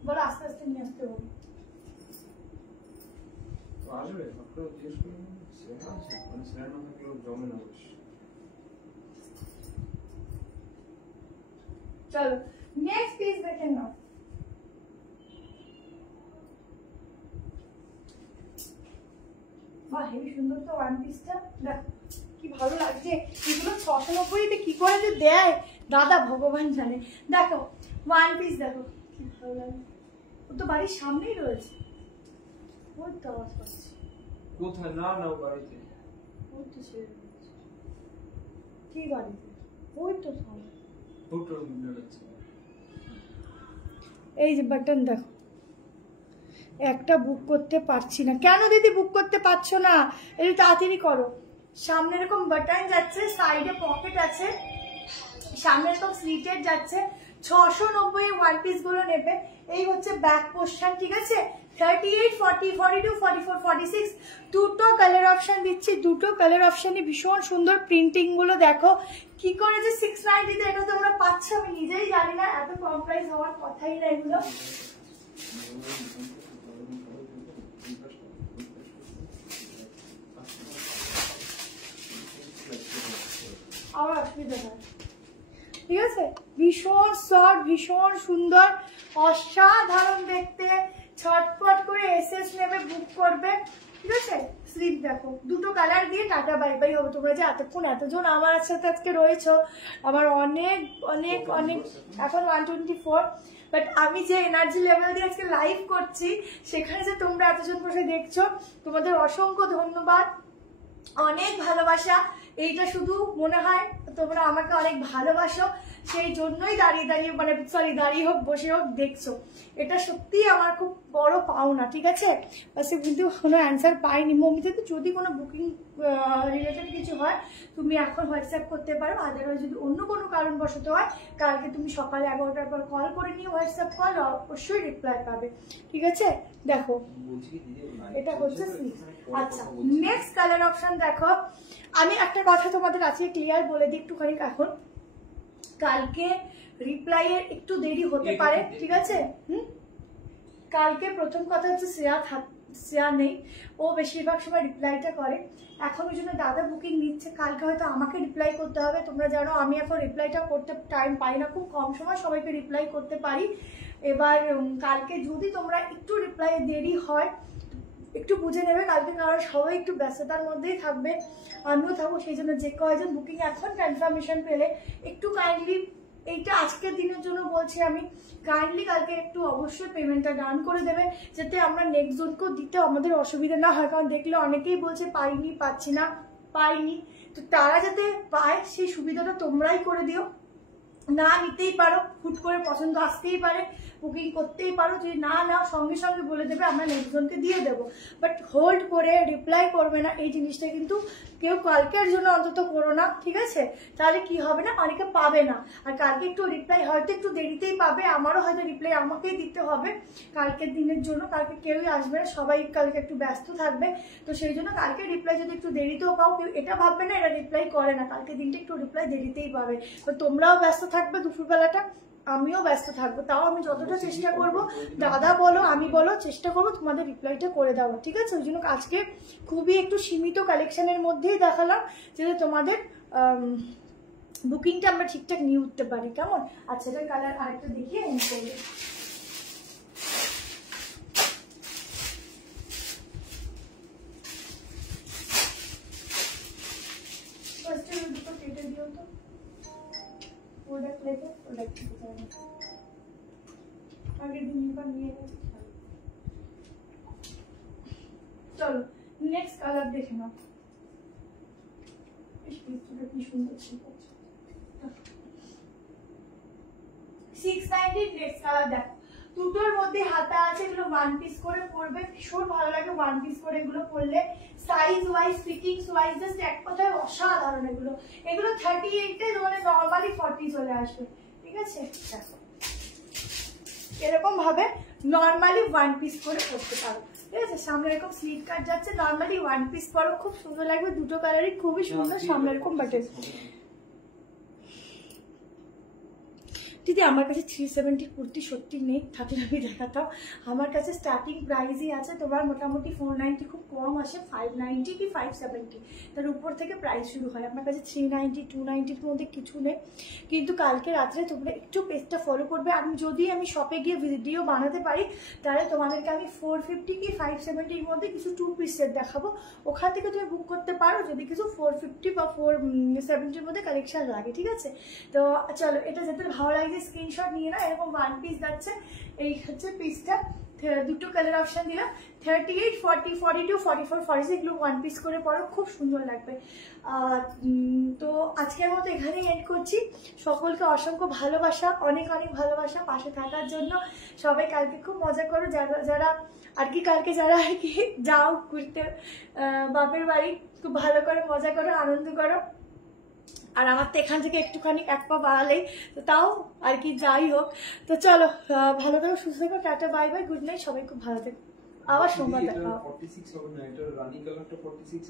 বলো আস্তে আস্তে নিয়ে আসতে হবে। আসবে আপনারা জিজ্ঞেস করুন, সেটা আছে মানে সেটা না থাকলেও জমে না বসে। চলো নেক্সট পিস দেখে নাও। বাহ হেবি সুন্দর তো 1 পিসটা। দেখো কি ভালো লাগছে এগুলো। 690 কি করে যে দেয় দাদা ভগবান জানে। দেখো ওয়ান পিস দেখো কি ভালো লাগে। ও তো বাড়ির সামনেই রয়েছে। ওই তো আওয়াজ পাচ্ছি কোথায়? না না বাড়িতে। ওই তো ছেড়ে রয়েছে। কি বাড়িতে? ওই তো সামনে। হোটেল মিলাচ্ছে। এই যে বাটন দেখো, একটা বুক করতে পারছি না। কেন দিদি বুক করতে পারছো না? একটু তাড়াতাড়ি করো। সামনে এরকম বাটন যাচ্ছে, সাইডে পকেট আছে, সামনে এরকম স্লিটেড যাচ্ছে। 690 ওয়ান পিস গুলো নেবে। এই হচ্ছে ব্যাক পোর্শন, ঠিক আছে? 38, 40, 42, 44, 46 দুটো কালার অপশন দিচ্ছি। দুটো কালার অপশনে ভীষণ সুন্দর প্রিন্টিং গুলো দেখো কি করে যে 690 এটা তোমরা পাচ্ছ আমি নিজেই জানি না। এত কম প্রাইস হওয়ার কথাই না এগুলো। আবার অসুবিধা হয়, ঠিক আছে? ভীষণ সফট, ভীষণ সুন্দর, অসাধারণ দেখতে। ছটপট করে এসএস নেবে, বুক করবে, ঠিক আছে? স্লিপ দেখো, দুটো কালার দিয়ে টাটা বাই বাই হবে। তোমরা যে এতক্ষণ এতজন আমার সাথে আজকে রয়েছো, আমার অনেক অনেক অনেক। এখন 124, বাট আমি যে এনার্জি লেভেল দিয়ে আজকে লাইভ করছি সেখানে যে তোমরা এতজন বসে দেখছো, তোমাদের অসংখ্য ধন্যবাদ, অনেক ভালোবাসা। এইটা শুধু মনে হয় তোমরা আমাকে অনেক ভালোবাসো, সেই জন্যই দাঁড়িয়ে দাঁড়িয়ে মানে সরি দাঁড়িয়ে হোক বসে হোক দেখছো। এটা সত্যি আমার খুব বড় পাওনা, ঠিক আছে? বাসে কিন্তু কোনো অ্যান্সার পাইনি। মমিতে তো যদি কোনো বুকিং রিলেটেড কিছু হয় তুমি এখন হোয়াটসঅ্যাপ করতে পারো, আদারওয়াইজ যদি অন্য কোনো কারণবশত হয় কালকে তুমি সকালে 11টার পর কল করে নিয়ে হোয়াটসঅ্যাপ কল, অবশ্যই রিপ্লাই পাবে, ঠিক আছে? দেখো এটা হচ্ছে সিক্স। আচ্ছা নেক্সট কালার অপশন দেখো। আমি একটা কথা তোমাদের আজকে ক্লিয়ার বলে দিই একটুখানি। এখন কালকে রিপ্লাই এর একটু দেরি হতে পারে, ঠিক আছে? কালকে প্রথম কথা হচ্ছে শ্রেয়া নেই, ও বেশিরভাগ সময় রিপ্লাইটা করে। এখন ওই জন্য দাদা বুকিং নিচ্ছে, কালকে হয়তো আমাকে রিপ্লাই করতে হবে। তোমরা জানো আমি এখন রিপ্লাইটা করতে টাইম পাই না, খুব কম সময় সবাইকে রিপ্লাই করতে পারি। এবার কালকে যদি তোমরা একটু রিপ্লাই দেরি হয় একটু বুঝে নেবে কালকে, কারণ সবাই একটু ব্যস্ততার মধ্যেই থাকবে, আমিও থাকবো। সেই জন্য যে কয়জন বুকিং এখন কনফার্মেশন পেলে একটু কাইন্ডলি, এইটা আজকের দিনের জন্য বলছি আমি, কাইন্ডলি কালকে একটু অবশ্যই পেমেন্টটা ডান করে দেবে, যাতে আমরা নেক্সট জনকেও দিতে আমাদের অসুবিধা না হয়। কারণ দেখলে অনেকেই বলছে পাইনি, পাচ্ছি না, পাইনি। তো তারা যাতে পায় সেই সুবিধাটা তোমরাই করে দিও। না নিতেই পারো, হুট করে পছন্দ আসতেই পারে, বুকিং করতেই পারো। যদি না নাও সঙ্গে সঙ্গে বলে দেবে, আমরা নেক্সট জনকে দিয়ে দেবো। বাট হোল্ড করে রিপ্লাই করবে না, এই জিনিসটা কিন্তু কেউ কালকের জন্য অন্তত করো না, ঠিক আছে? তাহলে কি হবে না, অনেকে পাবে না। আর কালকে একটু রিপ্লাই হয়তো একটু দেরিতেই পাবে, আমারও হয়তো রিপ্লাই আমাকেই দিতে হবে কালকের দিনের জন্য। কালকে কেউই আসবে না, সবাই কালকে একটু ব্যস্ত থাকবে। তো সেই জন্য কালকে রিপ্লাই যদি একটু দেরিতেও পাও, কেউ এটা ভাববে না এরা রিপ্লাই করে না, কালকে দিনটা একটু রিপ্লাই দেরিতেই পাবে। তো তোমরাও ব্যস্ত থাকবে দুপুরবেলাটা, আমিও ব্যস্ত থাকবো। তাও আমি যতটা চেষ্টা করব, দাদা বলো আমি বলো, চেষ্টা করবো তোমাদের রিপ্লাইটা করে দেওয়া, ঠিক আছে? ওই জন্য আজকে খুবই একটু সীমিত কালেকশনের মধ্যেই দেখালাম, যাতে তোমাদের বুকিংটা আমরা ঠিকঠাক নিয়ে উঠতে পারি, কেমন? আচ্ছা এটা কালার আরেকটা দেখিয়ে এন্ড করবো। দুটো কেটে দিও তো, প্রোডাক্ট লেগে প্রোডাক্ট দিতে চাই না, আগের দিন নিয়ে গেছি। চলো নেক্সট কালার দেখে নাও। কি সুন্দর 690 নেক্সট কালার দেখো। দুটোর মধ্যে হাতা আছে, এগুলো ওয়ান পিস করে পরবে, ভীষণ ভালো লাগে ওয়ান পিস করে এগুলো পরলে। Size wise, fittings wise just এক কথায় অসাধারণ এগুলো। এগুলো 38 এ মানে নরমালি 40 চলে আসবে, ঠিক আছে? দেখো এরকম ভাবে নরমালি ওয়ান পিস করে পরতে পারো, ঠিক আছে? সামনে এরকম স্লিট কাট যাচ্ছে, নরমালি ওয়ান পিস পরো, খুব সুন্দর লাগবে। দুটো কালারই খুবই সুন্দর, সামনে এরকম বাটন। দিদি আমার কাছে 370 কুর্তি সত্যি নেই, থাকলে আমি দেখাতাম। আমার কাছে স্টার্টিং প্রাইসই আছে তোমার মোটামুটি 490, খুব কম আসে 590 কি 570, তার উপর থেকে প্রাইস শুরু হয়। আমার কাছে 390 290-র মধ্যে কিছু নেই। কিন্তু কালকে রাত্রে তোমরা একটু পেজটা ফলো করবে। যদি আমি শপে গিয়ে ভিডিও বানাতে পারি তাহলে তোমাদেরকে আমি 450 কি 570-র মধ্যে কিছু 2 পিস সেট দেখাবো, ওখান থেকে তুমি বুক করতে পারো যদি কিছু 450 বা 470-র মধ্যে কালেকশন লাগে, ঠিক আছে? তো চলো, এটা যেতে ভালো লাগে স্ক্রিনশট নিয়ে না। এরকম 1 পিস যাচ্ছে, এই হচ্ছে পিসটা, দুটো কালার অপশন দিলাম, 38 40 42 44 46, এগুলো 1 পিস করে পরো, খুব সুন্দর লাগবে। তো আজকের মতো এখানেই এন্ড করছি। সকলকে অসংখ্য ভালোবাসা, অনেক অনেক ভালোবাসা পাশে থাকার জন্য। সবাই কালকে খুব মজা করো, যারা আর কি কালকে যারা আর কি যাও ঘুরতে বাপের বাড়ি, খুব ভালো করে মজা করো, আনন্দ করো। আর আমার তো এখান থেকে একটুখানি 1 পা বাড়ালেই, তো তাও আর কি যাই হোক। তো চলো, ভালো থাকো, সুস্থ থাকো, tata bye bye, good night, সবাই খুব ভালো থেকো, আবার সোমবার দেখা হবে। 46 হবে না, এটা রানী কালারটা 46